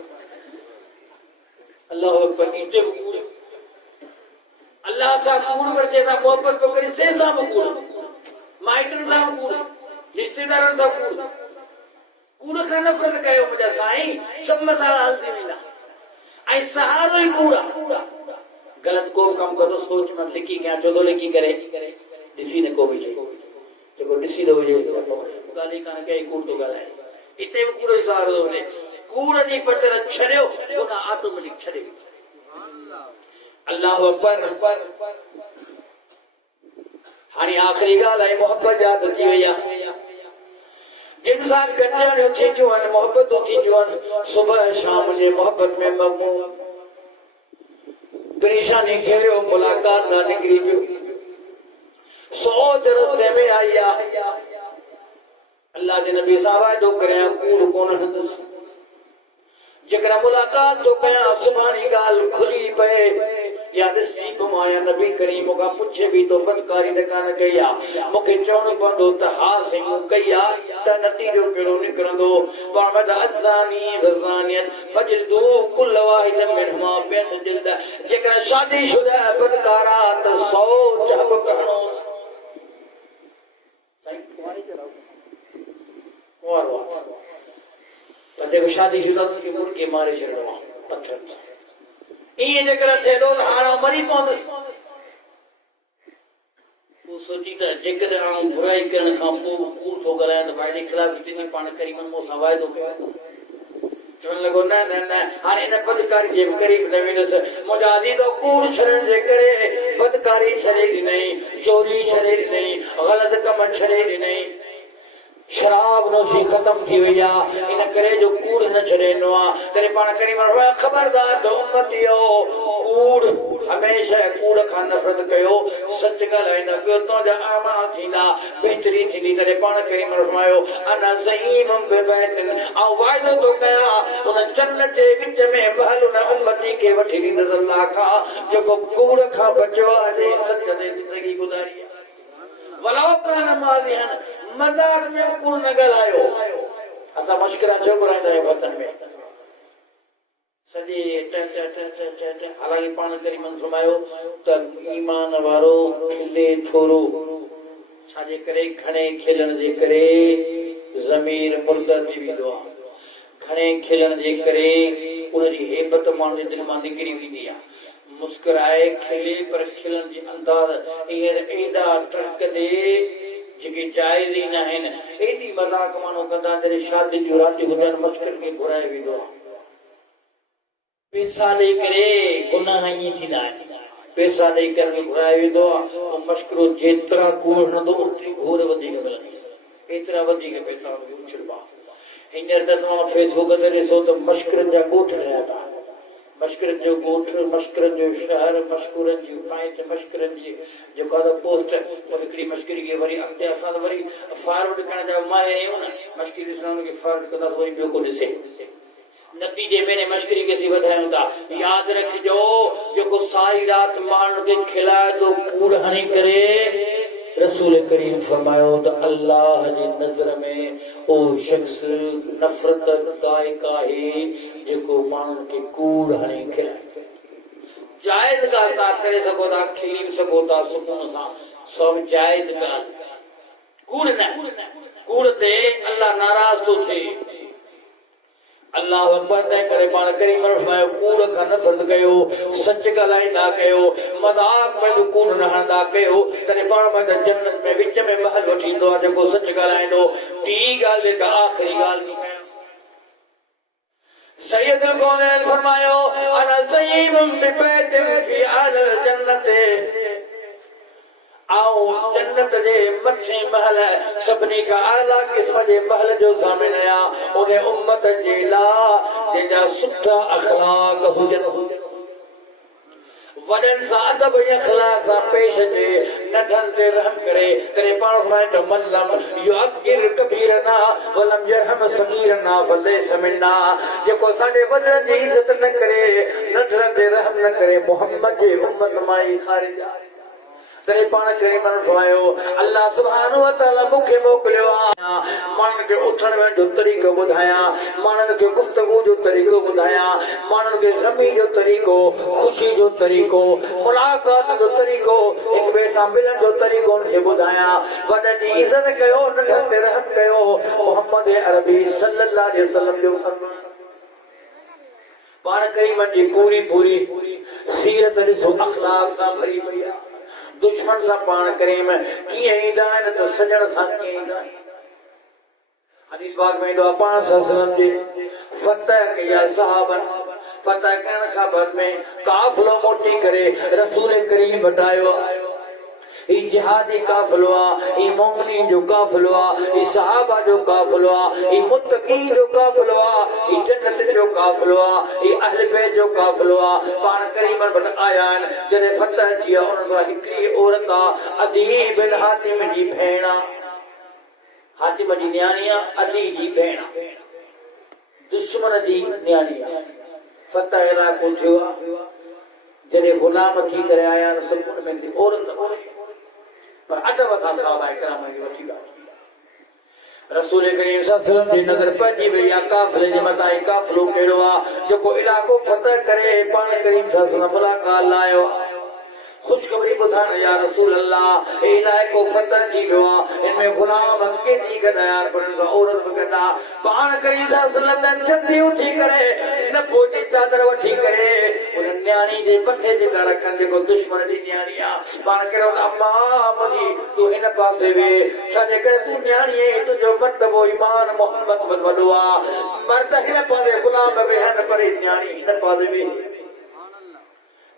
अल्लाह अकबर इते कूड़ अल्लाह सा कूड़ पर जेना मोहब्बत तो करी से सा कूड़ माइटन सा कूड़ रिश्तेदारन सा कूड़ कूड़ का नफरत कयो मुझे साईं सब मसाला हल थी मिला आई सहारो ही कूड़ा गलत को कम करो सोच में लिखी क्या चलो लिखी करे इसी ने को भी देखो डिसी दो जे गाली कान के कूड़ तो गलाए इते कूड़ो सहारो ने कूड़ जी पतर छड़ियो गुना ऑटोमेटिक छड़ियो अल्लाह अकबर हानी आखिरी गाल है मोहब्बत याद थी वया जिन सां गजण थी जुआन मोहब्बत थी जुआन सुबह शाम जे मोहब्बत में मगमूम परेशानी घेरियो मुलाकात ना निकरी जो सोच रस्ते में आया अल्लाह के नबी साहब जो करे कूड़ कोन हदस जकरा मुलाकात तो कया सुभानी गाल खुली पे या दसी घुमाया नबी करीम का पूछे भी तो बदकारी ने कान कया मुके चोण पड़ो त हा सिंह कया त नतीजो केड़ो निकरंदो पर अज़ानी ज़ानियत फजलदू कुल वाहिद मिनहुमा बेत जिल्द जकरा शादीशुदा बदकारा त 100 चहब करणो देखो शादीशुदा के मुर्गे मारे छड़वा पत्थर ये जकरा थे दो हारा मरी पौंदस वो सोची त जेकर आऊं बुराई करण खां पो कूड़ थो कराए त भाई खिलाफ इतनी पाण करीमन मो सवाय तो कया चवन लगो न न न हाने न बदकारी जे करीब न मिलस मुजादी तो कूड़ छरण जे करे बदकारी छरेगी नहीं चोरी छरेगी नहीं गलत कम छरेगी नहीं शराब नोशी खत्म थी वया इन करे जो कूड़ न छरेनो आ तेरे पाण करीम खबरदार तो उम्मतियो कूड़ हमेशा कूड़ खां नफरत कयो सच ॻाल्हाईंदा कयो तो जा आमा थींदा बेहतरी थींदी तेरे पाण करीम फरमायो अना ज़हीम बिबैतिन औ वाइदो तो कया उन जन्नत जे विच में बहल उन उम्मती के वठी ॾींदस अल्लाह खां जेको कूड़ खां बचियो आहे सच ते ज़िंदगी गुज़ारी वलाओ कान मालिहन मजाक में कूड़ न ॻाल्हायो असां मश्करा छो कराईंदा आहियूं वतन में सॼे ट हालांकि पाण करीमन फरमायो त ईमान वारो खिले थोरो छाजे करे घणे खिलण जे करे ज़मीर मुर्दा थी वेंदो आहे घणे खिलण जे करे उनजी हेबत माण्हू जे दिलि मां निकिरी वेंदी आहे मुस्कुराए खिले पर खिलण जे अंदाज़ हींअर एॾा टहक दे जेके जाइज़ ई न आहिनि एॾी मज़ाक माण्हू कंदा जॾहिं शादी जूं रातियूं हुजनि मस्कर खे घुराए वेंदो आहे पैसा ॾेई करे गुनाह ईअं थींदा आहिनि पैसा ॾेई करे घुराए वेंदो आहे मश्करो जेतिरा कूड़ हणंदो ओतिरी घोर वधीक मिलंदी एतिरा वधीक पैसा उछलबा हींअर त तव्हां फेसबुक ते ॾिसो त मश्करनि जा ॻोठ रहिया था मश्करनि जो ॻोठ मश्करनि जो शहर मश्कूरनि जी पाइट मश्करनि जी जेको आहे पोस्ट हिकिड़ी मश्करी खे वरी अॻिते असां त वरी फॉरवर्ड करण जा माहिर आहियूं न मश्करी ॾिसण हुनखे फॉरवर्ड कंदासीं वरी ॿियो को ॾिसे नतीजे में मश्करी खे असीं वधायूं था यादि रखिजो जेको सारी राति माण्हुनि खे खिलाए थो कूड़ हणी करे रसूल करीम फरमायो त अल्लाह जी नज़र में ओ शख्स नफ़रत गायक आहे जेको माण्हुनि खे कूड़ हणी खिलाए जाइज़ ॻाल्हि तव्हां करे सघो था खिली बि सघो था सुकून सां सभु जाइज़ ॻाल्हि कूड़ न कूड़ ते अल्लाह नाराज़ थो थिए अल्लाह अकबर तंहिं करे पाण करीम फरमायो कूड़ खां नफ़रत कयो, सच ॻाल्हाईंदा कयो, मज़ाक में बि कूड़ न हणंदा कयो, तॾहिं पाण में जन्नत में विच में महल वठी ईंदो आहे जेको सच ॻाल्हाईंदो। टी ॻाल्हि जेका आख़िरी ॻाल्हि थी सैयदुल कौनैन फरमायो अना ज़ईमुम बिबैतिन फी आलल जन्नत आओ जन्नत जे मथे महल सभिनी खां आला क़िस्म जे महल जो ज़ामिन आया उन उम्मत जे लाइ जंहिंजा सुठा अखलाक हुजनि, वॾनि सां अदब ऐं अखलाक सां पेश अचे, नंढनि ते रहम करे। तॾहिं पाण फरमाए त मल्लम युअक्किर कबीरना वलम यरहम सगीरना फलैस मिन्ना, जेको असांजे वॾनि जी इज़त न करे, नंढनि ते रहम न करे, मोहम्मद जे उम्मत मां ई ख़ारिज आहे। तॾहिं पाण करीम फरमायो अल्लाह सुब्हानहु व तआला मूंखे मोकिलियो आहे माण्हुनि खे उथण वेहण जो तरीक़ो ॿुधायां, माण्हुनि खे गुफ़्तगू जो तरीक़ो ॿुधायां, माण्हुनि खे ग़मी जो तरीक़ो, ख़ुशी जो तरीक़ो, मुलाक़ात जो तरीक़ो, हिक ॿिए सां मिलण जो तरीक़ो उनखे ॿुधायां। वॾनि जी इज़त कयो, नंढनि ते रहम कयो। मोहम्मद अरबी सल्लल्लाहु अलैहि वसल्लम जो फरमान पाण करीम जी पूरी पूरी सीरत ॾिसो अखलाक सां भरी पई आहे। दुश्मन सां पाण करीम कीअं ईंदा आहिनि त सजण सां कीअं ईंदा आहिनि। हदीस पाक में ईंदो आहे पाण सल्लल्लाहु अलैहि वसल्लम जी फतह कया सहाबन, फतह करण खां बाद में काफ़िलो मोटी करे रसूल करीम वटायो। ई जिहादी काफ़िलो आहे, ई मोमिनीन जो काफ़िलो आहे, ई सहाबा जो काफ़िलो आहे, ई मुत्तक़ीन जो काफ़िलो आहे, ई जन्नत जो काफ़िलो आहे, ई अहले बैत जो काफ़िलो आहे। पाण करीम वटि आया आहिनि। जॾहिं फतह थी आहे उन सां हिकिड़ी औरत आहे अदी बिन हातिम जी भेण आहे, हातिम जी न्याणी आहे, अदी जी भेण आहे, दुश्मन जी न्याणी आहे। फतह इलाइक़ो थियो आहे। जॾहिं गुलाम थी करे आया आहिनि सुकून में औरत पर अदब सां सहाबा किराम खे वठी रसूल करीम सल्लल्लाहु अलैहि वसल्लम जी नज़र पइजी वई आहे काफ़िले जे मथां। ई काफ़िलो कहिड़ो आहे जेको इलाइक़ो फतह करे पाण करीम सल्लल्लाहु अलैहि वसल्लम मुलाक़ात लायो। खुशखबरी ॿुधाइण या रसूल अल्लाह इलाइक़ो फतह थी वियो आहे, इनमें गुलाम केतिरी गॾाया पर औरत बि गॾा। पाण करीम सल्लल्लाहु अलैहि वसल्लम जल्दी उथी करे नबो जी चादर वठी करे उन न्याणी जे मथे ते रखनि जेको दुश्मन जी न्याणी आहे। पाण कहिड़ो अम्मा मुंहिंजी तूं हिन पासे वे छाजे करे तूं न्याणी आहीं, तुंहिंजो मर्तबो ईमान मोहम्मद वॾो आहे। मर्द हिन पासे गुलाम वेहनि पर न्याणी हिन पासे वे।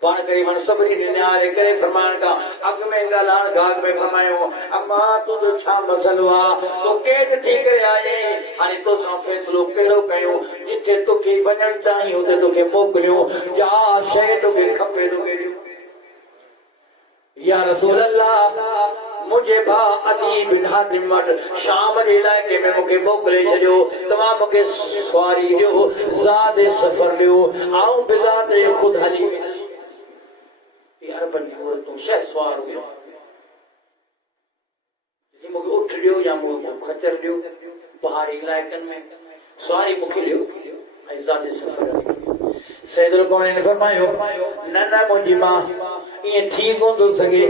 पाण करीम सबरी निहारे करे फरमान का अग में गालान गाग में फरमायो अम्मा तुंहिंजो छा मसलो आहे, तो कैद थी करे आए हाणे तोसां फ़ैसिलो कहिड़ो कयूं। जिथे तोखे वञणु चाहीं हुते तोखे मोकिलियूं, जा शइ तोखे खपे तोखे ॾियूं। या रसूल अल्लाह मुझे भा अदी बिन हातिम वटि शाम जे इलाइक़े में मूंखे मोकिले छॾियो। तव्हां मूंखे सवारी ॾियो, ज़ाद सफ़र ॾियो, आऊं बिज़ात ख़ुदि हली तूं शह सवार हुयो मूंखे उठ ॾियो या मूंखे खचर ॾियो। पहाड़ी इलाइक़नि में सवारी मूंखे ॾियो ऐं ज़ाद सफ़र। सैयदुल कौनैन फरमायो न न मुंहिंजी मां ईअं थी कोन थो सघे,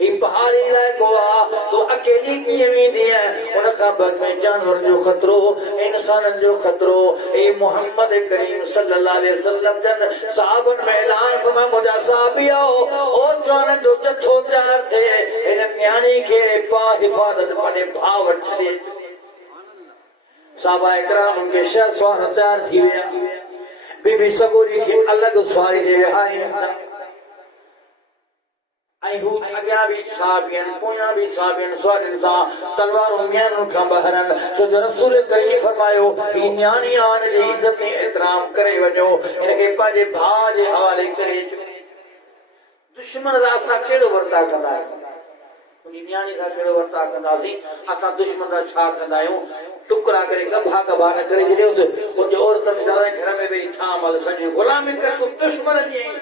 ही पहाड़ी इलाइक़ो आहे, तूं अकेली कीअं वेंदी आहे। उन खां बाद में जानवर जो ख़तरो, इंसाननि जो ख़तरो। ए मोहम्मद करीम सल्लल्लाहु अलैहि वसल्लम जन साहबन में ऐलान फरमा मुंहिंजा साहबियो ओ जवान जो जथो तयार थिए हिन न्याणी खे पा हिफ़ाज़त पंहिंजे भाउ वटि छॾे। साहबा इकराम खे शह सवार तयार थी विया। बीबी सगोरी खे अलॻि सवारी ते विहारियनि ऐं हू अॻियां बि साबियनि पोयां बि साबियनि सवारियुनि सां तलवारूं मियाननि खां ॿाहिरनि। छो जो रसूल करीम फरमायो ही न्याणी आन जी इज़त ऐं एतिराम करे वञो, हिनखे पंहिंजे भाउ जे हवाले करे। दुश्मन सां असां कहिड़ो वर्ताव कंदा आहियूं, उनजी न्याणी सां कहिड़ो वर्ताव कंदासीं। असां दुश्मन सां छा कंदा आहियूं, टुकड़ा करे गभा गभा न करे छॾियोसि। मुंहिंजे औरतुनि घर में वेही छा मल सॼी गुलामी कर, तूं दुश्मन जी आहीं,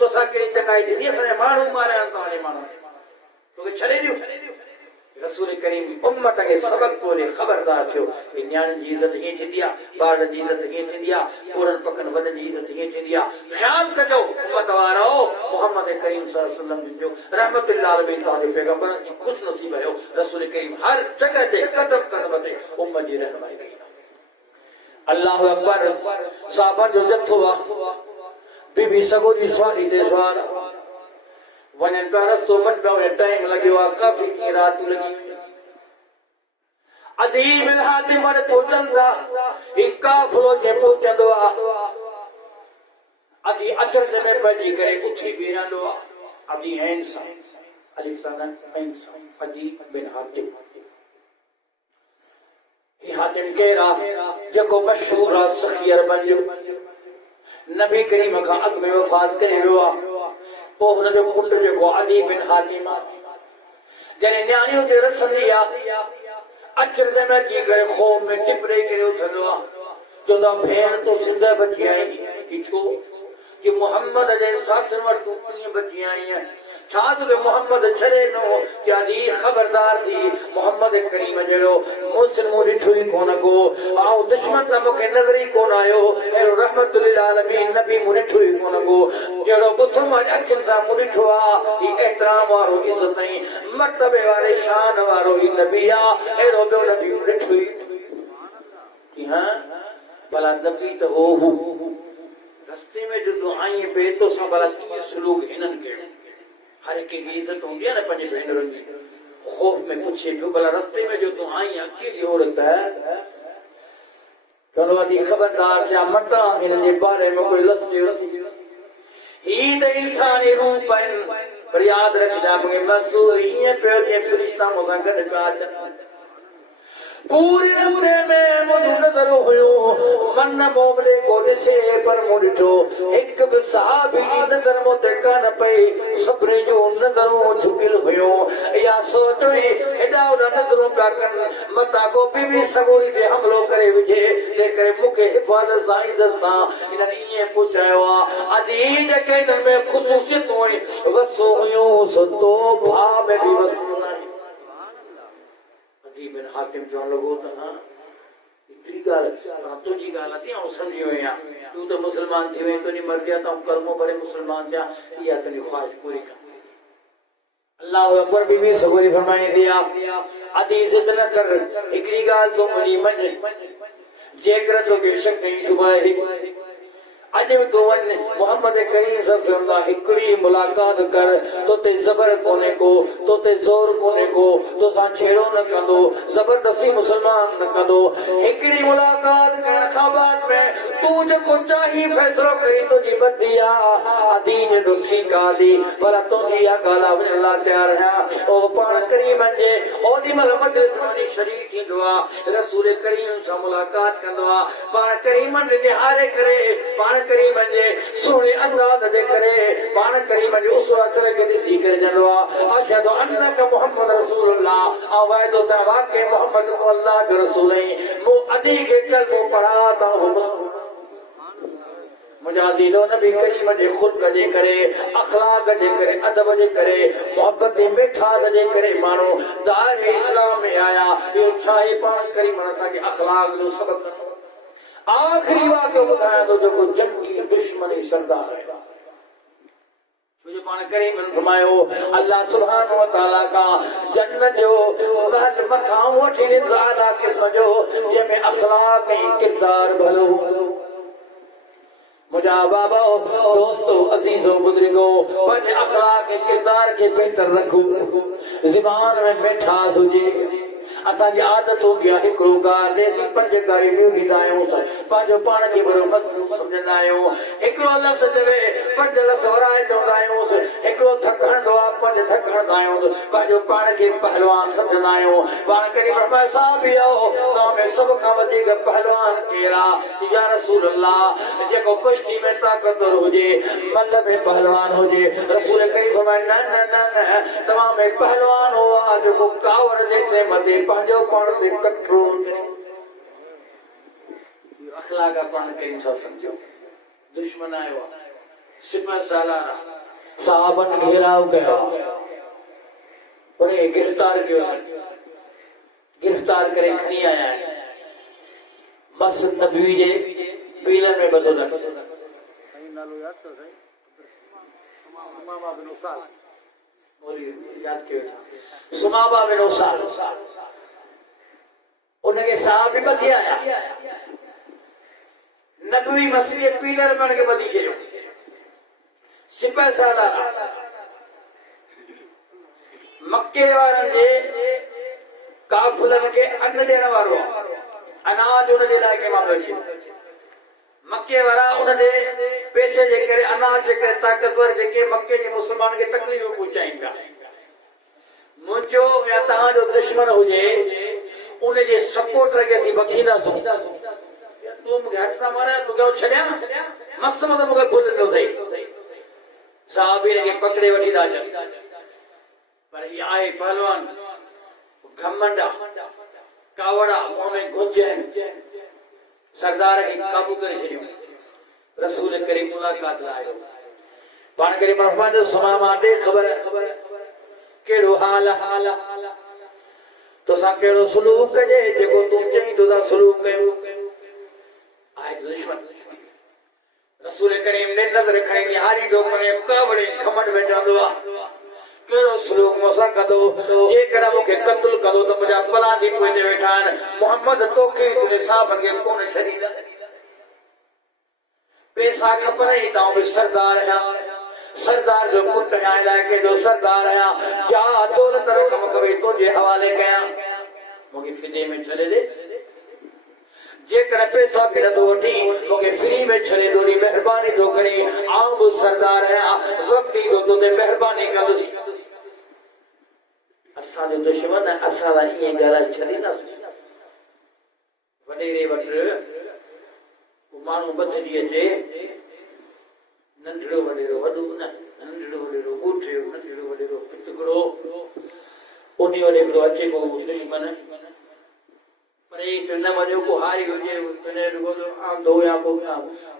तोसां कहिड़ी चकाई थी असांजा माण्हू मारिया तव्हांजे माण्हू तोखे छॾे ॾियो। रसूल करीम उम्मत खे सबक तोड़े ख़बरदार थियो कि न्याणी जी इज़त हीअं थींदी आहे, ॿार जी इज़त हीअं थींदी आहे, पूरनि पकनि वॾनि जी इज़त हीअं थींदी आहे। ख़्यालु कजो उम्मत वारो मोहम्मद करीम सल्लल्लाहु अलैहि वसल्लम जो रहमतुल आलमीन तव्हांजे पैगंबर जी ख़ुशि नसीब आहियो। रसूल करीम हर जगह ते कदम कदम ते उम्मत जी रहनुमाई कई। अल्लाह अकबर साहबा जो जत्थो बीबी सगो जी सवारी ते सवार वने परस तो मत पे टाइम लगे वा काफी की रात लगी अदी बिल हातिम वर पहुंचंदा एक काफलो जे पहुंचंदो अदी अचरज में पजी करे उठी बीरंदो अदी हैंसा अलिफ सनन हैंसा अदी बिन हातिम हातिम केरा जको मशहूर सखियर बनियो नबी करीम का अग में वफात करे हुआ पो हुन जो पुट जो अली बिन हातिम जने न्याणियो जे रसंदिया अचरज में जी करे खौफ में टिपरे करे उठंदो चोदा भेण तो जिंदा बची आई किछो कि मोहम्मद जे साथ वर तू किए बची आई है छात के मोहम्मद छरे नो क्या दी खबरदार थी मोहम्मद करीम जरो मुस्लिम दिठुई कोन को आओ दुश्मन त मके नजरी कोन आयो एरो रहमतुल लिल आलमीन नबी मुने ठुई कोन को जरो बुथम अखिन सा मुने ठुआ ई एहतराम वारो इज्जत नहीं मर्तबे वाले शान वारो ई नबिया एरो बे नबी मुने ठुई कि हां भला नबी तो हो रास्ते में जो तो आई पे तो सा भला की सलूक इनन के हर एक की इज्जत होंगी ना पंजे भेंडरन की खौफ में पूछे तो भला रास्ते में जो तो आई अकेली औरत है चलो अदी खबरदार से मता इनके बारे में कोई लस्सी ही तो इंसानी रूप है पर याद रखना मुझे मसूर ये पे ये फरिश्ता मुझे गद पूरी रस्ते में मुझे नजर हुयो मन मोबले को दिसे पर मुड़ो एक भी साहबी नजर मोते कान पे सबरे जो नजरों झुकिल हुयो या सोचो एडा नजरों का कन मता को बीबी सगोरी पे हमलो करे विजे ते करे मुके हिफाजत सा इज्जत सा इन ये पूछायो अदीज के दिन में खुसूसियत हुई वसो हुयो सो तो भा में भी वसो बिन हातिम जो लोगो तो हां इतनी गाल तुझी गाल आती है समझियो या तू तो मुसलमान थी वे तो नहीं मर गया तो कर्मों बड़े मुसलमान जा या तो नहीं ख्वाहिश पूरी कर अल्लाह अकबर बीबी सगोरी फरमाए दिया आदि इज्जत न कर इकरी गाल तो मनी मन जेकर तो के शक नहीं सुबह है अज तो मोहम्मद करीम सल्लल्लाहु हिकड़ी मुलाकात कर तो ते जबर कोने को तो ते जोर कोने को तो सा छेड़ो न कंदो जबरदस्ती मुसलमान न कंदो हिकड़ी मुलाकात कर खबर में तू जो को चाही फैसलो करी तो जी बदिया अदीन जो ठीक आदी भला तो दिया गाला अल्लाह तैयार है ओ पाण करीम जे ओदी मल मजलिस वाली शरीक थी दुआ रसूल करीम से मुलाकात कंदो पाण करीम ने निहारे करे पाण करीम जे सोने अंदाज दे करे पाण करीम जे उस असर के दिसी करे जंदो अशहदु अन्नका मुहम्मद रसूलुल्लाह अवैदो तवा के मोहम्मद को अल्लाह के रसूल है मु अदी के कल्ब पढ़ाता हूं मुजाहिदो नबी करीम जे खुल्क जे करे अखलाक जे करे अदब जे करे मोहब्बत मीठा जे करे मानो दार इस्लाम में आया यो छाए पाण करीम सा के अखलाक जो सबक आखिरी वाक्य बताया तो जो जंगी दुश्मनी सरदार है मुझे पाण करीम ने फरमायो अल्लाह सुभान व तआला का जन्नत जो महल मकाम वठी निजाला किस्म जो जंहिंमें अखलाक ऐं किरदार भलो मुझा बाबा दोस्तों अजीजों बुजुर्गों पंहिंजे अखलाक ऐं किरदार खे बहितर रखो ज़बान में मिठास हुजे असांजी आदत हूंदी आहे हिकिड़ो ॻाल्हि रेज़ी पंज ॻाल्हियूं ॿियूं ॾींदा आहियूं पंहिंजो पाण खे बड़ो मज़बूत सम्झंदा आहियूं हिकिड़ो लफ़्ज़ चवे पंज लफ़्ज़ वराए चवंदा आहियूं हिकिड़ो थकंदो आहे पंज थकंदा आहियूं पंहिंजो पाण खे पहलवान सम्झंदा आहियूं पाण करीम फरमाए साहब आओ गांव में सभ खां वधीक पहलवान केरु आहे या रसूल अल्लाह जेको कुश्ती में ताक़तवर हुजे मल में पहलवान हुजे रसूल करीम फरमाए न न न न तव्हां में पहलवान हो आहे जेको कावड़ जेतिरे मथे पंहिंजो पाण ते कंट्रोल करे अखलाक पाण करीम सां सम्झो दुश्मन आयो सिपह सालार साहबन घेराव कयो उन्हें गिरफ्तार कयो गिरफ्तार करे खणी आया आहिनि बस नबी जे पीलर में बधो न नालो याद तो है सुमामा बिन उसाल बोली याद कयो सुमामा बिन उसाल उनके साहब भी बची आया नबवी मसीह पीलर बन के बदी छो सिपह सालाना मक्के वारनि जे काफ़िलनि खे अन्न ॾियण वारो अनाज उनजे लाइ के मामलो छो मक्के वारा उनजे पैसे जे करे अनाज जे करे ताक़तवर जेके मक्के जे मुसलमान खे तकलीफ़ पहुचाइनि पिया मुंहिंजो या तव्हांजो दुश्मन हुजे उनजे सपोर्टर खे असीं बख़्शींदासीं तूं मूंखे हथ सां मारे तोखे छॾियां मस्त मत मूंखे भुल न थिए साहबीन खे पकड़े वठी था अचनि पर ही आए पहलवान घमंड कावड़ा मुंह में गुंज सरदार खे काबू करे छॾियो रसूल करीम मुलाकात लाइ आयो पाण करे महमान जो सुमामा ॾे ख़बर कहिड़ो हाल तोसां कहिड़ो सलूक कजे जेको तूं चईं तोसां सलूक कयूं आहे दुश्मन रसूल करीम ने नज़र खणी निहारी दो करे कावड़े घमंड में चवंदो आहे कहिड़ो सलूक मूंसां कंदो जेकर मूंखे क़त्ल कंदो त मुंहिंजा पलांदी पोइते वेठा आहिनि मोहम्मद तोखे तुंहिंजे साहबनि खे कोन छॾींदा पैसा खपनि ई तां बि सरदार आहियां सरदार जो पुट आहियां इलाइक़े जो सरदार आहियां जा दौलत रक़म कभी तुंहिंजे हवाले कयां मूंखे फिदे में छॾे ॾे जेकर पैसा बि नथो वठी मूंखे फ्री में छॾे थोरी महिरबानी थो करे आऊं बि सरदार आहियां वक़्त ईंदो तुंहिंजे महिरबानी कंदुसि असांजो दुश्मन असां लाइ ईअं ॻाल्हाए छॾींदासीं वॾेरे वटि माण्हू ॿधिजी अचे नंढड़ो वॾेरो वॾो न नंढड़ो वॾेरो ॻोठियो नंढड़ो वॾेरो पितकड़ो उन वॾे हिकिड़ो अचे को दुश्मन पर न वञो को हारी हुजे रुगो या को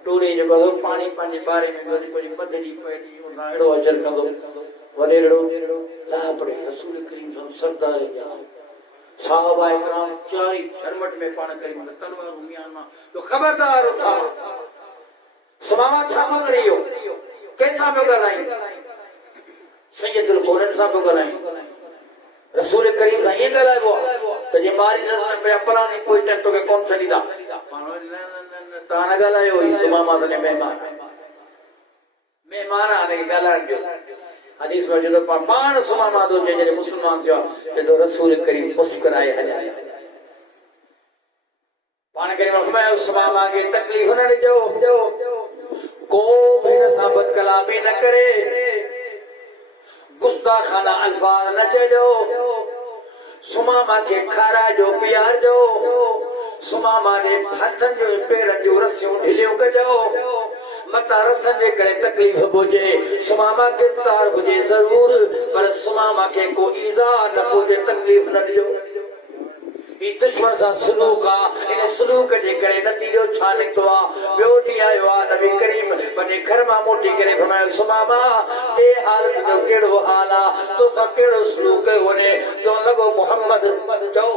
टोरे जेको पाणी पंहिंजे बारे में ॿधिजी पए अहिड़ो अजर कंदो वॾेरो लाह पड़े रसूल करीम सरदार साहबा इकराम चारी शर्मट में पाण करी तलवार मियान मां तो खबरदार उठा समामा छा पियो करे इहो कंहिंसां पियो ॻाल्हाई सैयदुल कौरन सां पियो ॻाल्हाई रसूल करीम सां ईअं ॻाल्हाइबो त जे मारी नज़र में अपराधी पोइ तोखे कोन छॾींदा तव्हां न ॻाल्हायो ही समामा तने महिमान हाणे ॻाल्हाइण जो हदीस में जो पाण सुमामा दो जे मुसलमान थियो जो रसूल करीम मुस्कुराए हलिया पाण करे फरमायो सुमामा के तकलीफ न ॾिजो को भी न सां बदकलामी न करे गुस्ताखाना अल्फाज न चइजो सुमामा के खाराइजो पीआरिजो सुमामा जे हथनि जो पेरनि जूं रसियूं ढिलियूं कजो मता रसन जे करे तकलीफ हुजे सुमामा गिरफ्तार हुजे जरूर पर सुमामा के को ईज़ा न पहुचे तकलीफ न ॾियो ही दुश्मन सां सलूक आहे इन सलूक जे करे नतीजो छा निकितो आहे ॿियो ॾींहुं आयो आहे नबी करीम पंहिंजे घर मां मोटी करे फरमायो सुमामा ते हालत जो कहिड़ो हाल आहे तोसां कहिड़ो सलूक कयो वञे चवण लॻो मोहम्मद चओ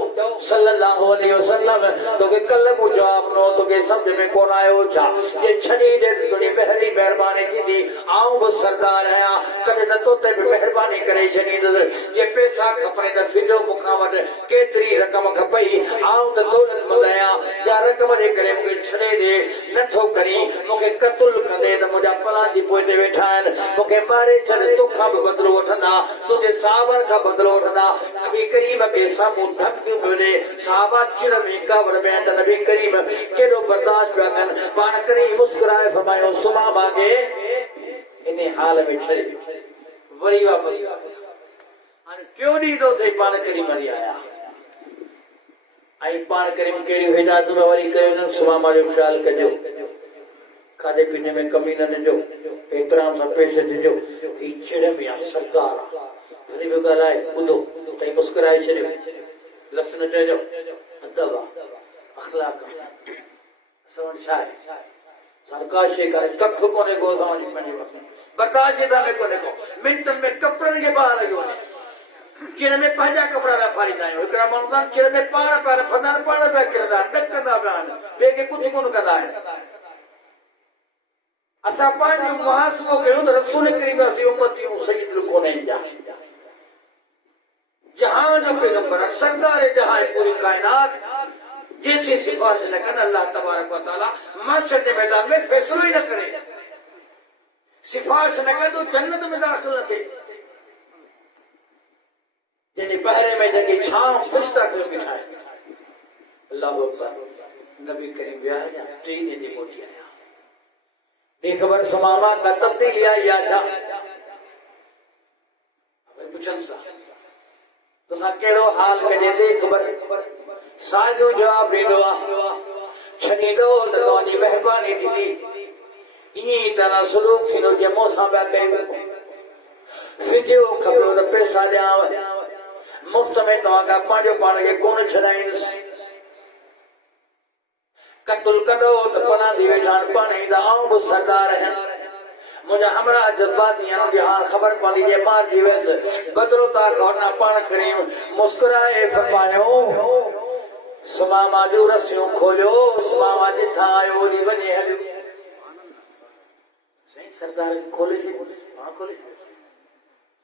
सल्लल्लाहु अलैहि वसल्लम तोखे कल्ह मूं जवाब ॾिनो तोखे सम्झ में कोन आयो छा जे छॾी ॾे तुंहिंजी पहिरीं महिरबानी थींदी आऊं बि सरदार आहियां कॾहिं न तो ते बि महिरबानी करे छॾींदुसि जे पैसा खपनि त फिजो मूंखां वटि केतिरी रक़म खपे आऊं त दौलतमंद आहियां या रक़म जे करे मूंखे छॾे ॾे नथो करी मूंखे क़त्ल कंदे त मुंहिंजा पलांदी पोइते वेठा आहिनि मूंखे मारे छॾ तोखां बि बदिलो वठंदा तुंहिंजे साहबनि खां बदिलो वठंदा नबी करीम खे साम्हूं धमकियूं पियो ॾे साहबा चिड़ में कावड़ में त नबी करीम केॾो बर्दाश्त पिया कनि पाण करे मुस्कुराए फरमायो सुमामा खे इन हाल में छॾे वरी वापसि हाणे टियों ॾींहुं थो थिए पाण करीम हली आया आई पाण करीम कहिड़ी हिदायतूं वरी कयो सुमामा जो ख़्याल कजो खाधे पीते में कमी न ॾिजो एतिराम सां पेश ॾिजो ही चिड़ में आहे सरदार वरी बि ॻाल्हाए ॿुधो तई मुस्कुराए छॾियो लफ़्ज़ न चइजो अदब अखलाक असां वटि छा आहे सरकार शे करे कख कोन्हे को असां वटि पंहिंजे बर्दाश्त जे सां में कोन्हे को मिंटनि में कपिड़नि खे ॿाहिरि लॻो वञे चिड़ में पंहिंजा कपिड़ा पिया फारींदा आहियूं हिकिड़ा माण्हू चिड़ में पाण पिया रफंदा आहिनि पाण पिया किरंदा आहिनि ॾकंदा पिया आहिनि ॿिए खे कुझु कोन कंदा आहिनि असां पंहिंजो मुहासिबो कयूं त रसूल करीम जी उम्मतियूं सईद कोन्हनि जा जहां जो पैगंबर सरदार जहां पूरी कायनात जैसे सिफारिश न करना अल्लाह तबारक व तआला महशर के मैदान में फैसलो ही न करे। सिफारिश न करे तो जन्नत में दाखिल न थे। यानी बहरे में जगह छांव फरिश्ता को बिठाए। अल्लाह अकबर। नबी करीम ब्याह या ट्रेन ने मोटी आया। ये खबर सुमामा का तब्दील या था। प्रशंसा तो सा केड़ो हाल कजे ले खबर साजो जवाब दे दो छनी दो तवानी मेहरबानी थी इनी तरह सलूक थिनो जे मोसा बा कयो फिजो खबरो त पैसा ॾियाव मुफ्त में तव्हां का पंहिंजो पाण खे कोन छॾाईंदुसि कतुल कदो त पला दी वेठा पाण ईंदा आऊं बि सरदार आहियां मुझे हमरा जज्बात यानी हां खबर पड़ी जे मार जीवस बदरो ता करना पाण करियो मुस्कुराए फरमायो सुमामा जो रस्सियों खोलियो सुमामा जे था आयो नी वने हलियो सही सरदार खोले हां खोले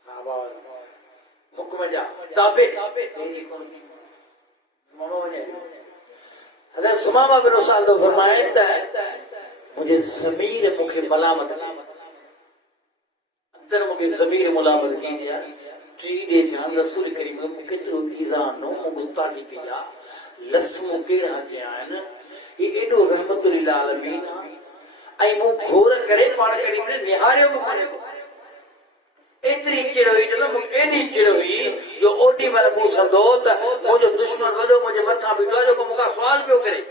साहबा हुक्म जा ताबे तेरी कौन सुमामा वने हज़रत सुमामा बिन उसाल तो फरमाए त मुझे ज़मीर मुखे मलामत अंदर मुझे ज़मीर मुलामत की दिया टी दे जान रसूल करीम को केतरो ईज़ानो गुस्ताखी किया लस्मो केड़ा आन ये एडो रहमतुल लिल आलमीन आई मु घोर करे पाण करी ने निहारियो मुने एतरी चिड़ हुई जब मु एनी चिड़ हुई जो ओडी वाला मु संदो त मुजो दुश्मन वडो मुझे मथा बिठो जो को मुका सवाल पियो करे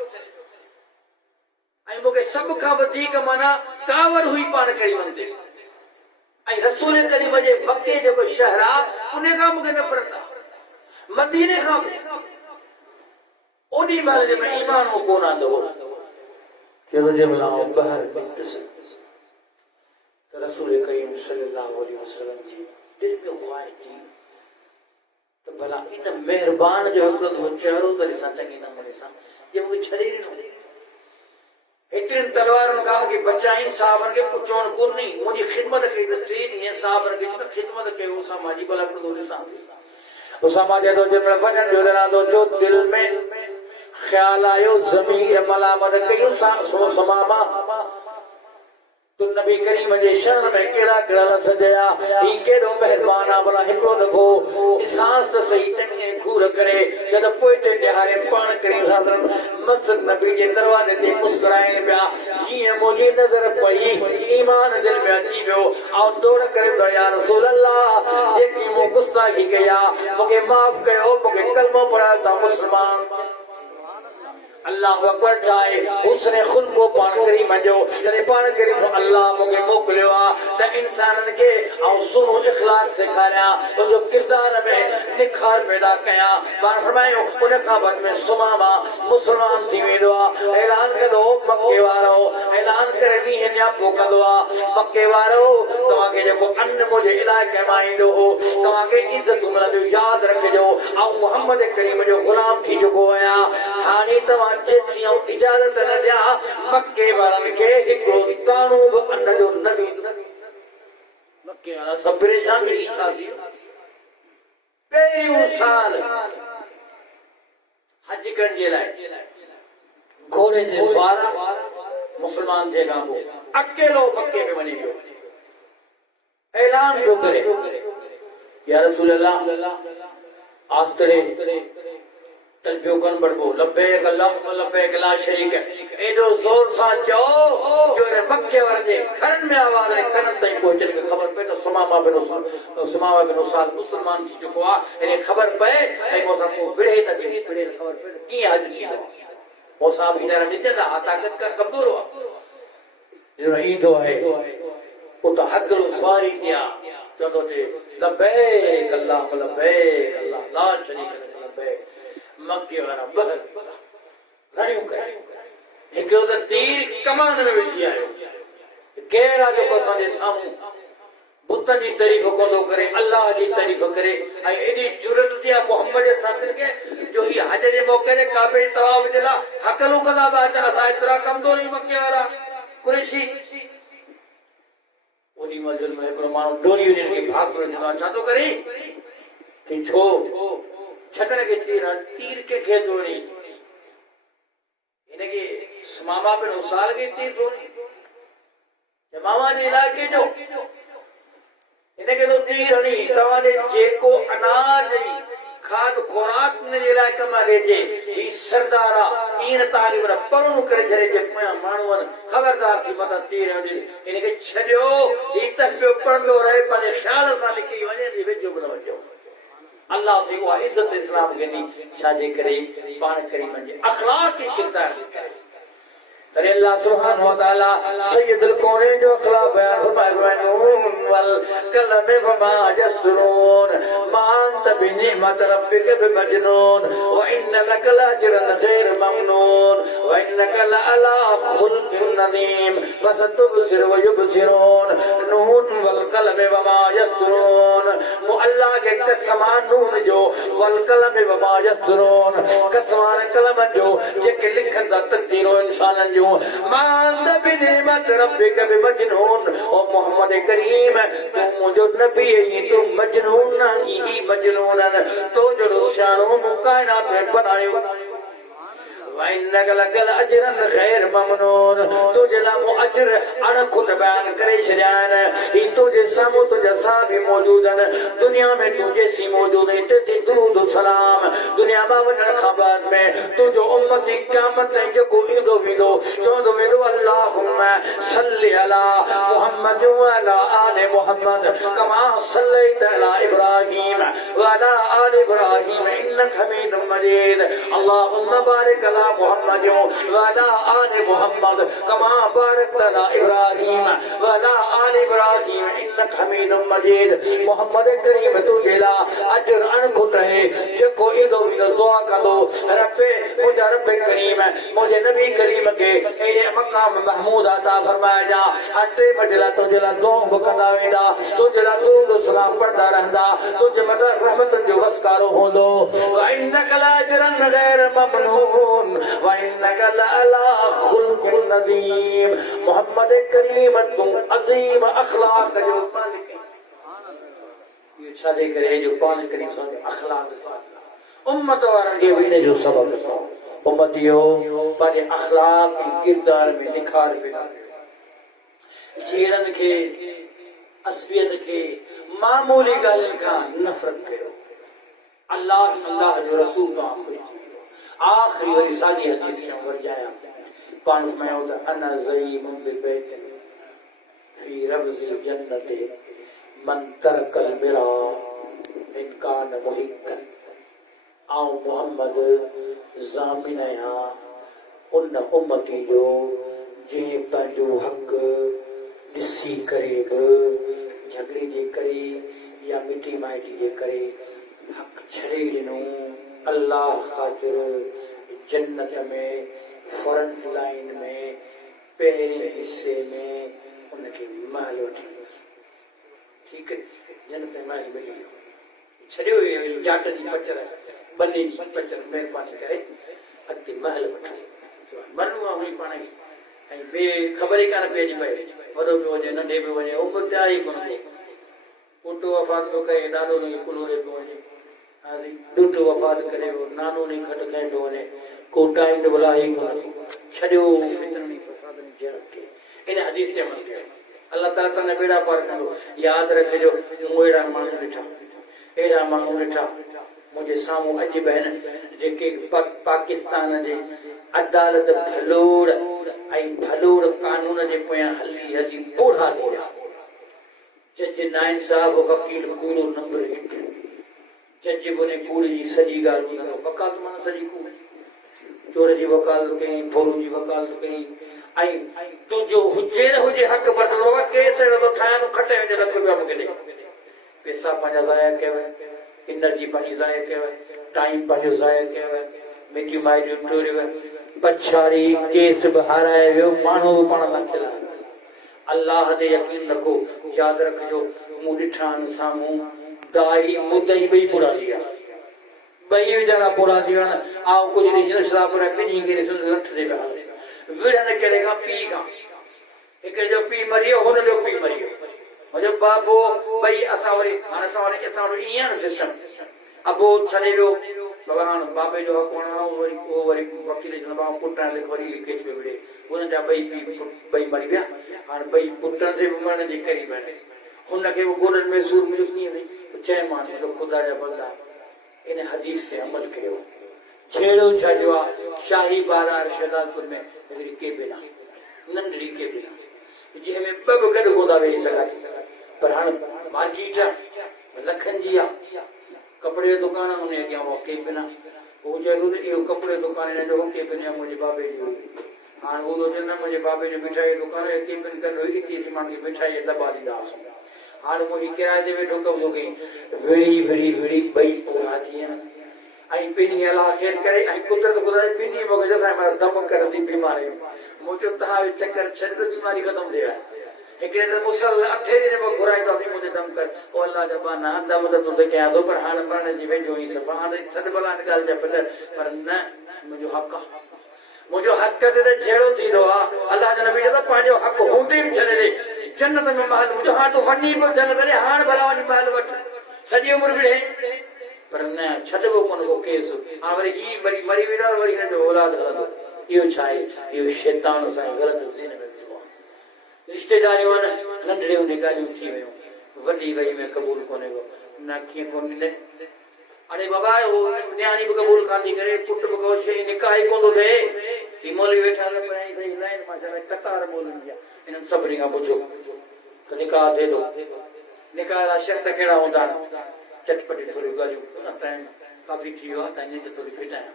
आई मुके सब का वधीक माना कावर हुई पाण करी वंदे आई रसूल करीम जे मक्के जो शहर आ उने का मुके नफरत आ मदीने का ओडी वाले में ईमान को कोना दो चलो जे बुलाओ बाहर बितस तो रसूल करीम सल्लल्लाहु अलैहि वसल्लम जी दिल में ख्वाहिश थी तो भला इन मेहरबान जो हक़ हो चेहरो तो सा चंगी न मने सा ये मुके शरीर न इतने तलवार काम के बचाई साहब के पुछोन को नहीं मुझे खिदमत की तो ट्रेन ये साहब के तो खिदमत के वो समाजी भला को दो सामने उसामा दे दो जब वजन जो दरा दो जो दिल में ख्याल आयो ज़मीर मलामत कयो सुमामा तो नबी करीम जे शरण में केड़ा केड़ा लफ्ज़ दया ई केड़ो मेहरबान आ भला हिकड़ो दफो एहसास सही चंगे घूर करे जद पोइते ॾिहारे पाण करी साधन मस्जिद नबी जे दरवाजे ते मुस्कुराए पिया जीअं मुंहिंजी नज़र पई ईमान दिल में अची वियो ऐं दौड़ करे या रसूल अल्लाह जेकी मूं गुस्ताखी कई आहे मूंखे माफ़ कयो मूंखे कलमो पढ़ायो त मुस्लमान अल्लाह अकबर चाहे उसने खुद को पाण करी मजो जने पाण करी तो अल्लाह मुके मोकलियो आ त इंसानन के औ सुनो इखलास सिखाया तो जो किरदार में निखार पैदा कया पाण फरमायो उन का बाद में सुमामा मुसलमान थी वेदो ऐलान कदो मक्के वारो ऐलान करे नी है पोकदो मक्के वारो तवा के जो अन्न मुझे इलाके माइंदो हो तवा के इज्जत मला जो याद रखजो औ मोहम्मद करीम जो गुलाम थी जो आया हानी तवा जैसी इजाजत न दिया मक्के वारन के हिकड़ो ताणो अन्न जो नबी मक्के वाला सब परेशान थी शादी पहिरियों साल हज करण जे लाइ घोड़े जे सवार मुसलमान थे गांबो अकेलो मक्के में वनी पियो ऐलान पियो करे या रसूल अल्लाह आस्तरे तलबियो कन बड़बो लब्बैक अल्लाहुम्मा लब्बैक ला शरीक एडो जोर सा चो जो मक्के वाले खरन में आवाज है कन तई पहुंचने की खबर पे तो सुमामा बिन उसाल मुसलमान थी चुको आ इने खबर पे ए मोसा को विड़े त थी विड़े खबर पे की हज थी वो साहब इधर निते दा ताकत का कमजोर हो जो ई तो है वो तो हद सवारी किया चलो थे लब्बैक अल्लाहुम्मा लब्बैक अल्लाह ला शरीक लब्बैक मक्के वाला बहर घणियों करे हिकड़ो त तीर कमान में विझी आयो केरा जो को असांजे साम्हूं बुतन जी तारीफ़ कोंदो करे अल्लाह जी तारीफ़ करे ऐं एडी जुरत थी आहे मोहम्मद साथिन के जो ही हज जे मौके ते काबे तवाफ जे लाइ हकलू कंदा पिया अचनि असां एतिरा कमज़ोर आहियूं मक्के वारा कुरैशी ओडी मस्जिद में हिकिड़ो माण्हू डोरी उन्हनि खे भाग पियो छा थो करे कि छो छकण के तीर के खे तोड़ी इनके मामा पे साल की थी तो मामा ने इलाके जो इनके तो तीर नहीं तवाने जेको अनाज खाद खुराक ने इलाके में रेजे ई सरदारा इन तारीफ रा परनु करे जरे जे मानवन खबरदार थी मत तीर इनके छजो ई तक पे पड़दो रहे पर ख्याल सा लिखी वने दी वेजो बनवजो अल्लाह से वो इज्जत इस्लाम गनी शादी करे पान करी मंजे अखलाक की किरदार करे अरे अल्लाह सुब्हानहु व तआला सय्यदुल कौनैन जो अखलाक बयान फरमाया वल कलम वमा यस्रून मान बिनिमत रब्बिक बिमजनून व इन्नका लाजरन गैर ममनून व इन्नका लअला खुल्किन नदीम फसतुबसिर व युबसिरून नून वल कलम वमा यस्रून अल्लाह के कसमान नून जो वल कलम वमा यस्रून कसमान कलम जो ये के लिखन दा तकदीरो इंसान जो मान बिनिमत रब्बिक बिमजनून ओ मोहम्मद करीम तू मुझो नबी है तू मजनून नहीं मजनून तो जो शानो कायनात में बनायो वइन्नक लकल अजरन गैर ममनून तुझे लामो अजर अन खुद बयान करे शजान ही तुझे सामो तुझे साबी मौजूदन दुनिया में तुझे सी मौजूद है ते दुरूद सलाम दुनिया में वन खबर में तुझो उम्मती क़यामत है जो कोई दो विदो जो विदो अल्लाहुम्मा सल्ली अला मुहम्मद व अला आले मुहम्मद कमा सल्लैता अला इब्राहीम व अला आले इब्राहीम इन्नका हमीदुम मजीद अल्लाहुम्मा बारिक अला मुहम्मद व अला आले मुहम्मद कमा बारकता अला इब्राहीम व अला आले इब्राहीम इन्नका हमीदुम मजीद मोहम्मद करीम तुझे ला अजर अन खुद रहे जो कोई दो विदो दुआ करो रब्बे मुझे रब्बे करीम मुझे नबी करीम के ए मकाम महमूद अता फरमाया जा हटे मजला तुझे ला दुआ बकदा वेंदा तुझे ला दुरूद सलाम पढ़दा रहंदा तुझे मत रहमत जो वसकारो होंदो व इन्नका लाजरन गैर ममनून व इन्नका लअला खुल्किन नदीम मोहम्मद करीम तू अजीम अखलाक जो मालिक ये छादे करे जो पान करीम सो अखलाक उम्मत वारन के विने जो सबक उम्मतियो पर अखलाक की किरदार में निखार पैदा जीरन के असबियत के मामूली गालन का नफरत करो अल्लाह अल्लाह जो रसूल का आखिरी और सागी हदीस के अंदर जाया पान में होता अना ज़ईम बिबैत फी रब्ज़िल जन्नत मन तरकल मिरा इन कान मुहिक्कन आओ मोहम्मद ज़ामिन है उन उम्मती जो जे पंहिंजो हक ॾिसी करे झगड़े जे करे या मिटी माइटी जे करे हक छड़े ॾिनो अल्लाह खातिर जन्नत में फ्रंट लाइन में पहले हिस्से में उनके महल वठी ठीक है जन्नत में महल मिली छड़ियो जाट जी पचर बनी जी पचर मेहरबानी करे अति महल वठी बनवा हुई पाण ऐं बे ख़बर ही कान पइजी पए वॾो पियो वञे नंढे पियो वञे उमिरि थिया ई कोन पुटु वफ़ात पियो करे ॾाॾो ॾींहुं कुलोरे पियो वञे ॾुठ वफ़ात करे नानो ॾींहुं खट खाईंदो वञे को टाइम तो बुला ही कोन छॾियो फितरनी फसादनी जड़ के इन हदीस ते अमल कयो अल्लाह ताला तने बेड़ा पार कंदो याद रखिजो मूं अहिड़ा माण्हू ॾिठा मुंहिंजे साम्हूं अॼु बहन जेके पाकिस्तान जे अदालत भलोड़ कानून जे पोयां हली हली बूढ़ा थी विया जज नाइंसाफ़ वकील कूड़ो नंबर 1 जज बोने कूड़ जी सॼी ॻाल्हि ॿुधंदो वकालत माना सॼी कूड़ चोर जी वकालत कई भोरू जी वकालत कई ऐं तुंहिंजो हुजे न हुजे हक़ वठंदो आहे केस अहिड़ो थो ठाहियां तूं खटे वञे लख रुपया मूंखे ॾे पैसा पंहिंजा ज़ाया कयव एनर्जी पंहिंजी ज़ाया कयव टाइम पंहिंजो ज़ाया कयव मिटियूं माइटियूं टोरियव पछाड़ी केस बि हाराए वियो माण्हू बि पाण सां खिलाए अल्लाह ते यकीन रखो यादि रखिजो मूं ॾिठा आहिनि साम्हूं दाही मुदई ॿई पूरा थी विया ॿई वीचारा पूरा थी विया आओ कुझु ॾिसो शराब पंहिंजी खे ॾिसो लठ ते पिया विढ़नि कहिड़े खां पीउ खां हिकिड़े जो पीउ मरी वियो हुन जो पीउ मरी वियो मुंहिंजो बाबो ॿई असां वरी हाणे असां वरी ईअं सिस्टम अबो छॾे वियो बाबा हाणे बाबे जो हक़ वणो वरी उहो वरी वकील चवंदो बाबा पुटण लिख वरी केस पियो विड़े हुन जा ॿई मरी विया हाणे ॿई पुटनि से बि मरण जे क़रीब आहिनि हुनखे बि गोॾनि में सूर मुंहिंजो कीअं अथई चयोमांसि मुंहिंजो ख़ुदा जा बंदा इन हदीस ते अमल कयो छेड़ो छाजो आहे शाही बाज़ार शहदादपुर में हिकिड़ी केबिन आहे नंढड़ी केबिन आहे जंहिंमें ॿ बि गॾु कोन था वेही सघनि पर हाणे मार्केट आहे लखनि जी आहे कपिड़े जो दुकान आहे उन अॻियां उहा केबिन आहे उहो चए थो त इहो कपिड़े जो दुकान हिन जो केबिन आहे मुंहिंजे बाबे जी हाणे उहो थो चए न मुंहिंजे बाबे जो मिठाई जो दुकान आहे केबिन करे हिते माण्हुनि खे मिठाई जा दॿा ॾींदासीं हाणे मुंहिंजी किराए ते वेठो कमु थो कई विड़ी ॿई पूरा थी विया ऐं पंहिंजी अलाह ख़ैर करे ऐं कुदरत ख़ुदा पंहिंजी मगज़ सां मां दम करंदी बीमारी मूं चयो तव्हां चकर छॾ त बीमारी ख़तमु थिए हिकिड़े त मुसल 8 ॾींहं पोइ घुराईंदासीं मुंहिंजे दम कर पोइ अलाह जा बाना दम त तूं कयां थो पर हाणे मरण जी वेझो ई सफ़ा हाणे छॾ भला हिन ॻाल्हि जा पर न मुंहिंजो हक़ आहे मुंहिंजो हक़ ते जहिड़ो थींदो आहे अलाह जो नबी चवंदो पंहिंजो हक़ हूंदे बि छॾे ॾे जन्नत में महल मुंहिंजो हाणे तूं वञी बि जन्नत ॾे हाणे भला वञी महल वठ सॼी उमिरि विढ़े पर न छॾिबो कोन को केस हाणे वरी ही वरी मरी वेंदा वरी हिन जो औलाद हलंदो इहो छा आहे इहो शैतान सां ग़लति ज़हन में विझो आहे रिश्तेदारियूं आहिनि नंढड़े हूंदे ॻाल्हियूं थी वियूं वॾी वई में क़बूल कोन्हे को न कीअं कोन मिले अरे बाबा न्याणी बि क़बूल कान थी करे पुट बि को शइ निकाह ई कोन थो थिए ही मौलवी वेठा लाइन मां कतार ॿोलनि जा इन्हनि सभिनी खां पुछो त निकाह थिए थो निकाह जा शर्त कहिड़ा हूंदा आहिनि चटपटी थोरी ॻाल्हियूं टाइम काफ़ी थी वियो आहे त इन ते थोरी फिटायां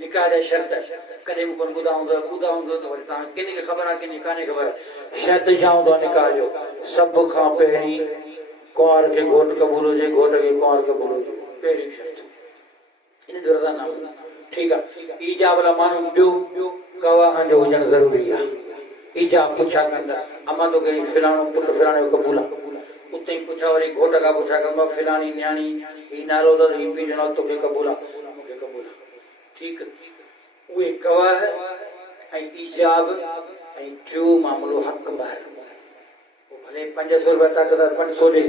निकाह जा शर्त कॾहिं बि कोन ॿुधा हूंदो त वरी तव्हां किन खे ख़बर आहे किन कान्हे ख़बर शर्त छा हूंदो आहे निकाह जो सभ खां पहिरीं कुंवार खे घोट क़बूल हुजे घोट खे कुंवार क़बूल हुजे पहिरीं शर्त इन जो रज़ा न ठीकु आहे ईजाब वाला माण्हू ॿियो गवाह जो हुजणु ज़रूरी आहे ईजाब पुछा कंदा अमा तोखे फिलाणो पुट फिलाणे जो क़बूल आहे उते ई पुछा वरी घोट खां पुछा कंदो फिलाणी न्याणी ही नालो अथसि ही पीउ जो नालो तोखे क़बूल आहे मूंखे क़बूल आहे ठीकु उहे गवाह ऐं ईजाब ऐं टियों मामिलो हक़ ॿाहिरि भले 500 रुपया ताक़तदार 500 ॾे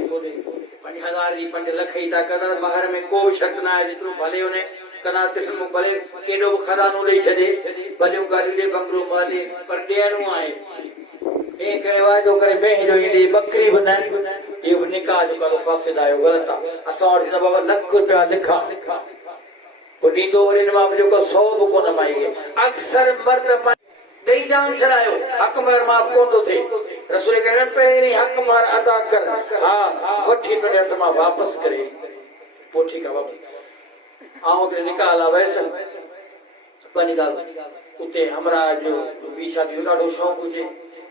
5000 जी 5 लख जी ताक़तदार ॿाहिरि में को शक न आहे जेतिरो भले हुन कना भले केॾो बि खज़ानो ॾेई छॾे भलियूं गाॾियूं ॾे बंगलो माले पर ॾियणो आहे ईअं करे वाइदो करे ॿिए जो ईंदी बकरी बि न इहो बि निकाह जो काॾो फासिद आयो ग़लति आहे असां वटि बाबा लख रुपया लिखा पोइ ॾींदो वरी हिन मां जेको 100 बि कोन माई अक्सर मर्द ॾेई जाम छॾायो हक़ महर माफ़ कोन थो थिए रसूल कहनि पहिरीं हक़ महर अदा कर हा वठी तुंहिंजे हथ मां वापसि करे पोइ ठीकु आहे बाबा आउं हिकिड़े निकाह लाइ वयसि पंहिंजी ॻाल्हि उते हमरा जो ॿी शादी जो ॾाढो शौक़ु हुजे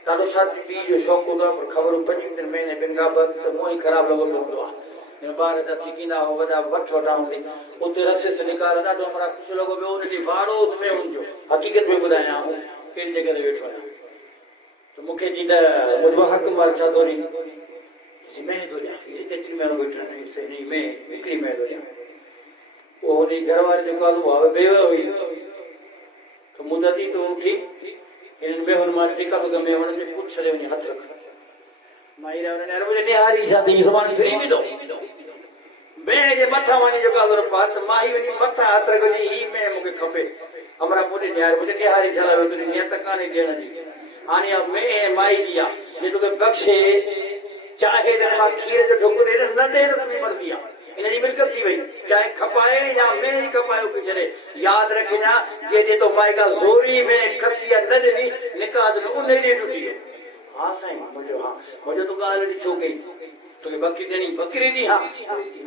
ॾाढो शादी ॿी जो शौक़ु हूंदो आहे पर ख़बरूं 5 महीने ॿिनि खां त मुंहुं ई ख़राबु लॻो हूंदो आहे ॿार जा थी कींदा हो वॾा वठा हूंदी उते रसिस निकाल ॾाढो हमरा ख़ुशि लॻो पियो उनजी वारो में हुनजो हक़ीक़त में ॿुधायां कहिड़ी जॻह ते वेठो आहियां त मूंखे जी त मुंहिंजो हक़ माल छा थो ॾिए में थो ॾियां केतिरी महिनो वेठो हिन में हिकिड़ी में थो ॾियां पोइ हुन घर वारे जेको आहे उहा बेव हुई त मुदत ई तो उथी हिननि में हुन मां जेका बि गमे हुन ते पुछ छॾे वञी हथ रख माई रहियो मुंहिंजे निहारी शादी सुभाणे फ्री मिलो भेण जे मथां वञी जेको आहे हथ माई वञी मथां हथ रख वञी ही में मूंखे खपे हमरा मुंहिंजे निहार मुंहिंजे निहारी छॾायो तुंहिंजी नियत कान्हे ॾियण जी हाणे में माई जी आहे जे तोखे बख़्शे चाहे त मां खीर जो ढुक ॾे न ॾे त तुंहिंजी मर्ज़ी आहे हिनजी मिल्कत थी वई चाहे खपाए या में ई खपाए उखे छॾे यादि रखिजां जे तो माई खां ज़ोरी में खसी या न ॾिनी निकाह में उन ॾींहुं टुटी वियो हा साईं मुंहिंजो तूं ॻाल्हि ॾिठी छो कई तोखे बकरी ॾिनी बकरी ॾी हा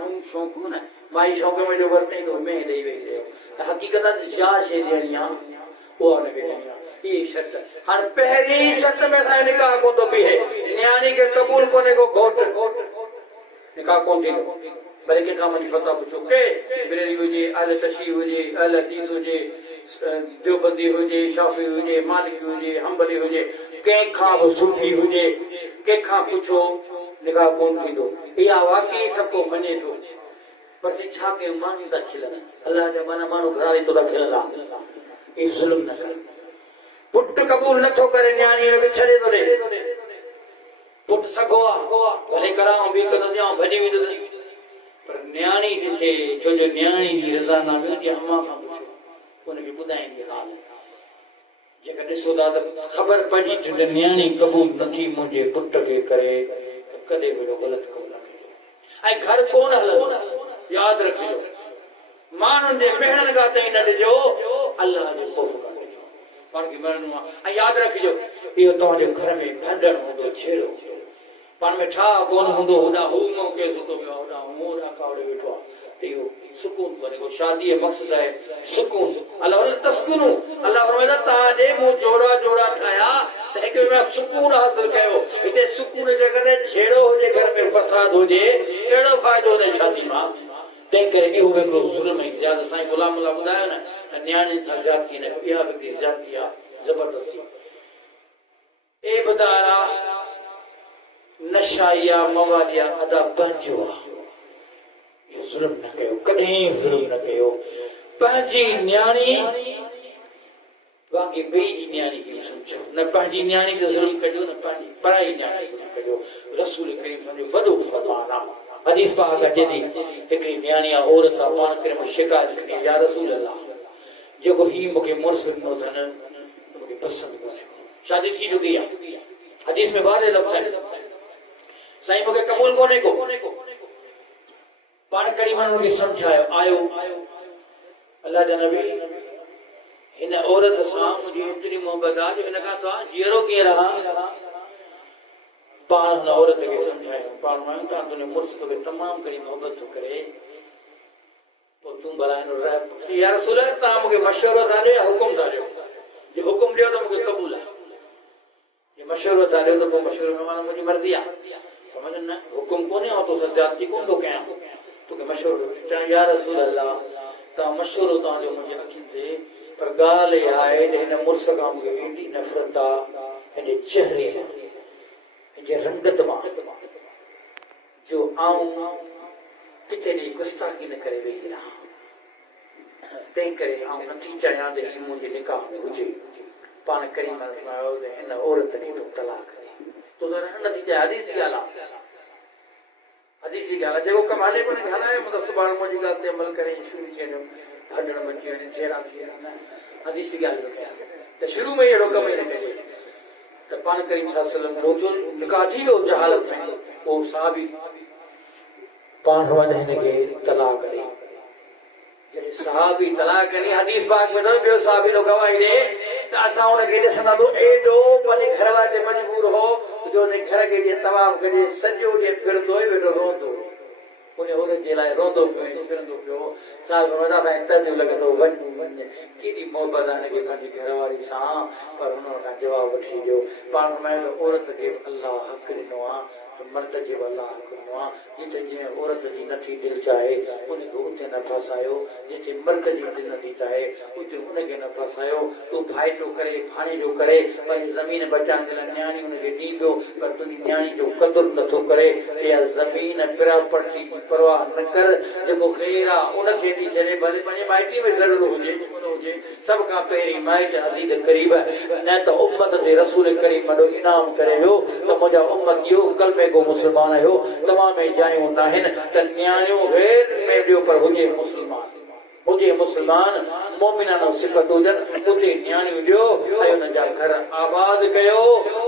नओं शौक़ु न माई शौक़ु में जो वरितई तो में ॾेई वई त हक़ीक़त छा शइ ॾियणी आहे उहा हुनखे ॾियणी आहे इहा शर्त हाणे पहिरीं शर्त में असांजो निकाह कोन थो बीहे न्याणी खे क़बूल कोन्हे को घोट निकाह कोन थींदो भले कंहिंखां वञी फतवा पुछो के बिरेली हुजे अहल तशी हुजे अहल हदीस हुजे देवबंदी हुजे शाफी हुजे मालिकी हुजे हंबली हुजे कंहिंखां बि सूफी हुजे कंहिंखां पुछो निकाह कोन थींदो इहा वाकई सभु को मञे थो पर छा कयूं माण्हू था खिलनि अलाह जा माना माण्हू घराली तो था खिलंदा इहे ज़ुल्म न कर पुट क़बूल नथो करे न्याणी खे छॾे थो ॾे पुट सॻो आहे भले कराऊं बि कंदो ॾियां भॼी वेंदुसि पर न्याणी थे छो जो न्याणी जी रज़ा ना मिलंदी अम्मा खां पुछो उनखे ॿुधाईंदी ॻाल्हि जेकर ॾिसो था त ख़बर पइजी त न्याणी क़बूल नथी मुंहिंजे पुट खे करे त कॾहिं बि ग़लति कमु न कजो ऐं घर कोन हलंदो यादि रखिजो माण्हुनि जे मेहनत खां ताईं न ॾिजो अल्लाह जो ख़ौफ़ खां ॾिजो पाण खे मरणो आहे ऐं यादि रखिजो इहो तव्हांजे घर में भंडण हूंदो छेड़ो पाण में छा कोन हूंदो होॾा हू मौके सुठो पियो होॾा हू कावड़े वेठो आहे त इहो सुकून कोन्हे को शादीअ मक़सदु आहे सुकून अल्लाह तस्कुनू अल्लाह फरमाईंदो तव्हांजे मूं जोड़ा जोड़ा ठाहिया त हिक में सुकून हासिल कयो हिते सुकून जे करे छेड़ो हुजे घर में फसाद हुजे कहिड़ो फ़ाइदो हुन शादी मां तंहिं करे इहो हिकिड़ो ज़ुल्म ऐं ज़्यादती साईं गुलाम अल्लाह ॿुधायो न त न्याणियुनि सां ज़्यादती न इहा बि हिकिड़ी ज़्यादती आहे ज़बरदस्ती ए बदारा नशाइया मवालिया अदा पंहिंजो आहे ज़ुल्म न कयो कॾहिं ज़ुल्म न कयो पंहिंजी न्याणी बाक़ी ॿिए जी न्याणी खे सम्झो न पंहिंजी न्याणी ते ज़ुल्म कजो न पंहिंजी पराई न्याणी खे कजो रसूल करीम सम्झो वॾो फरमान आहे हदीस पाक अचे थी हिकिड़ी न्याणी आहे औरत आहे पाण करे मूंखे शिकायत कई या रसूल अल्लाह जेको ही मूंखे मुड़ुस ॾिनो अथनि मूंखे पसंदि कोन्हे शादी थी चुकी आहे हदीस में वारे लफ़्ज़ आहिनि साईं मूंखे क़बूल कोन्हे को पाण करीमन मूंखे सम्झायो आयो अल्लाह जा नबी हिन औरत सां मुंहिंजी एतिरी मोहबत आहे जो हिन खां सवाइ जीअरो कीअं रहां पाण हुन औरत खे सम्झायो पाण मायूं तव्हां तुंहिंजो मुड़ुस तोखे तमामु घणी मोहबत थो करे पोइ तूं भला हिन रह या रसूल तव्हां मूंखे मशवरो था ॾियो या हुकुम था ॾियो जे हुकुम ॾियो त मूंखे क़बूल आहे जे मशवरो था ॾियो त पोइ मशवरो में माना मुंहिंजी मर्ज़ी आहे समझ न हुकुम कोन्हे ऐं तोसां ज़्यादती कोन थो कयां तोखे मशवरो चवां या रसूल अल्लाह तव्हां मशवरो तव्हांजो मुंहिंजे अखियुनि ते पर ॻाल्हि इहा आहे त हिन मुड़ुस खां मूंखे एॾी नफ़रत आहे हिनजे चहिरे मां हिनजे रंगत मां जो आऊं किथे ॾे गुस्ताखी न करे वेही रहां तंहिं करे आऊं नथी चाहियां त हीउ मुंहिंजे निकाह में हुजे पाण करीम फरमायो त हिन औरत खे तूं तलाक ॾे तो नथी चाहे हदीस जी ॻाल्हि आहे हदीस जी ॻाल्हि आहे जेको कमु हले कोन्हे हलायो मतिलबु सुभाणे मुंहिंजी ॻाल्हि ते अमल करे शुरू थी वञो हॾण मची वञे चहिरा थी वञनि हदीस जी ॻाल्हि कयां त शुरू में अहिड़ो कमु ई न कजे त पाण करीम सल्लल्लाहु अलैहि वसल्लम निकाह थी वियो जहालत में पोइ साहबी पाण वञ हिनखे तलाक ॾे जॾहिं साहबी तलाक ॾिनी हदीस पाक में न ॿियो साहबी तो गवाही ॾे त असां हुनखे ॾिसंदा तो एॾो पंहिंजे घरवारे ते मजबूर हो जो हुन घर खे जीअं तमामु कजे सॼो ॾींहुं फिरंदो ई वेठो रोंदो उन औरत जे लाइ रोंदो पियो फिरंदो पियो साल तर्जु लॻंदो वञ वञ केॾी मोहबत आहे हिनखे पंहिंजी घरवारी सां पर हुन खां जवाबु वठी ॾियो पाण फरमायो औरत खे अल्लाह हक़ ॾिनो आहे मर्द खे अल्लाह हक़ ॾिनो आहे जिते जीअं औरत जी नथी दिलि चाहे उनखे उते न फसायो जिते मर्द जी दिलि नथी चाहे उते उनखे न फसायो तूं फ़ाइदो करे फाणे जो करे पंहिंजी ज़मीन बचाइण जे लाइ न्याणी उनखे ॾींदो पर तुंहिंजी न्याणी जो क़दुरु नथो करे इहा ज़मीन प्रॉपर्टी परवाह न कर जेको ख़ैर आहे उनखे ॾेई छॾे भले पंहिंजे माइटी में ज़रूरु हुजे छो न हुजे सभ खां पहिरीं माइट अज़ीज़ क़रीब न त उम्मत जे रसूल करीम वॾो इनाम करे वियो त मुंहिंजा उम्मत इहो कलमे को मुस्लमान आहियो तमाम में जायूं न आहिनि त न्याणियूं गैर में ॾियो पर हुजे मुस्लमान मोमिनानो सिफ़त हुजनि उते न्याणियूं ॾियो ऐं हुनजा घर आबाद कयो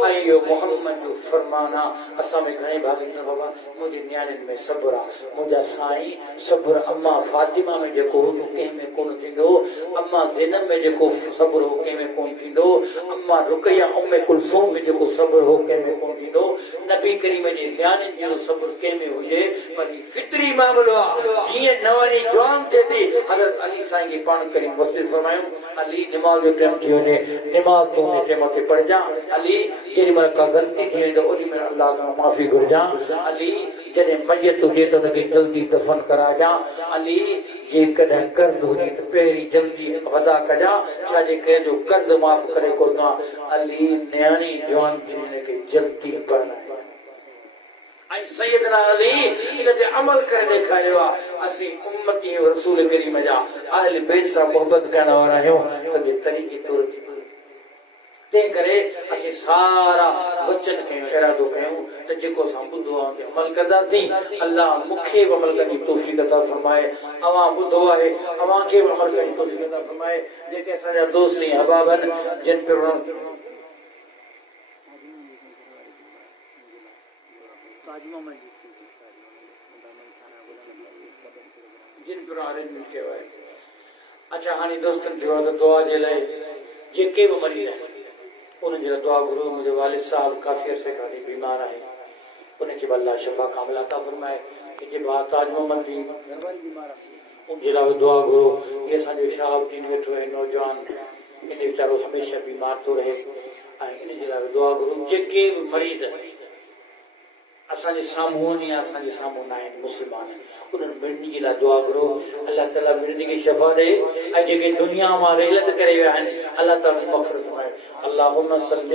ऐं इहो मोहम्मद जो फरमान आहे असां में घणे भाॻनि बाबा मुंहिंजी न्याणियुनि में सब्र आहे मुंहिंजा साईं सब्र अम्मा फातिमा में जेको हो कंहिं में कोन थींदो अम्मा ज़ैनब में जेको सब्र हो कंहिं में कोन थींदो अम्मा रुकैया उम्मे कुलसूम में जेको सब्र हो कंहिं में कोन थींदो नबी करीम जी न्याणियुनि जो सब्र कंहिं में हुजे पर फितरी मामिलो आहे जीअं नवानी जवान थिए थी हज़रत अली साईं खे पाण करीम वसीयत फरमायूं अली निमाज़ जो टाइम थी वञे निमाज़ तूं उन टाइम ते पढ़जां अली जेॾी महिल का ग़लती थी वञे त ओॾी महिल अल्लाह खां माफ़ी घुरजां अली जॾहिं मयत हुजे त हुनखे जल्दी दफ़न कराइजां अली जेकॾहिं कर्ज़ हुजे त पहिरीं जल्दी अदा कजां छाजे कंहिंजो कर्ज़ माफ़ करे कोन अली न्याणी जवान थी हुनखे जल्दी पढ़ाए ऐं सैयदना अली इन ते अमल करे ॾेखारियो आहे असीं उम्मती रसूल करीम जा अहल बैत सां मोहबत करण वारा आहियूं त तरीक़े तौर ते करे असीं सारा वचन कयूं इरादो कयूं त जेको असां ॿुधो आहे उन ते अमल कंदासीं। अल्लाह मूंखे बि अमल करण जी तौफ़ीक़ अता फरमाए, अवां ॿुधो आहे अवां खे बि अमल करण जी तौफ़ीक़ अता फरमाए। जेके असांजा दोस्त ऐं अहबाब आहिनि जिन पिण अच्छा हाणे दोस्तनि थियो आहे त दुआ जे लाइ जेके बि मरीज़ आहिनि उनजे लाइ दुआ घुरो। मुंहिंजो वालिद साहब काफ़ी अरसे खां बीमार आहे, उनखे बि अल्लाह शफ़ा कामिला अता फरमाए। मुंहिंजे भाउ ताज मोहम्मद जी उनजे लाइ बि दुआ घुरो। इहे असांजो शहाबुद्दीन वेठो आहे नौजवान, इन वीचारो हमेशह बीमार थो रहे ऐं इनजे लाइ बि दुआ घुरो। जेके बि मरीज़ असांजे साम्हूं आहिनि या असांजे साम्हूं न आहिनि मुस्लमान, उन्हनि ॿिन्ही जे लाइ दुआ घुरो। अल्लाह ताला ॿिन्ही खे शफ़ा ॾे ऐं जेके दुनिया मां रिहलत करे विया आहिनि अल्लाह ताला मग़फ़िरत फरमाए। अल्लाहुम्मा सल्ली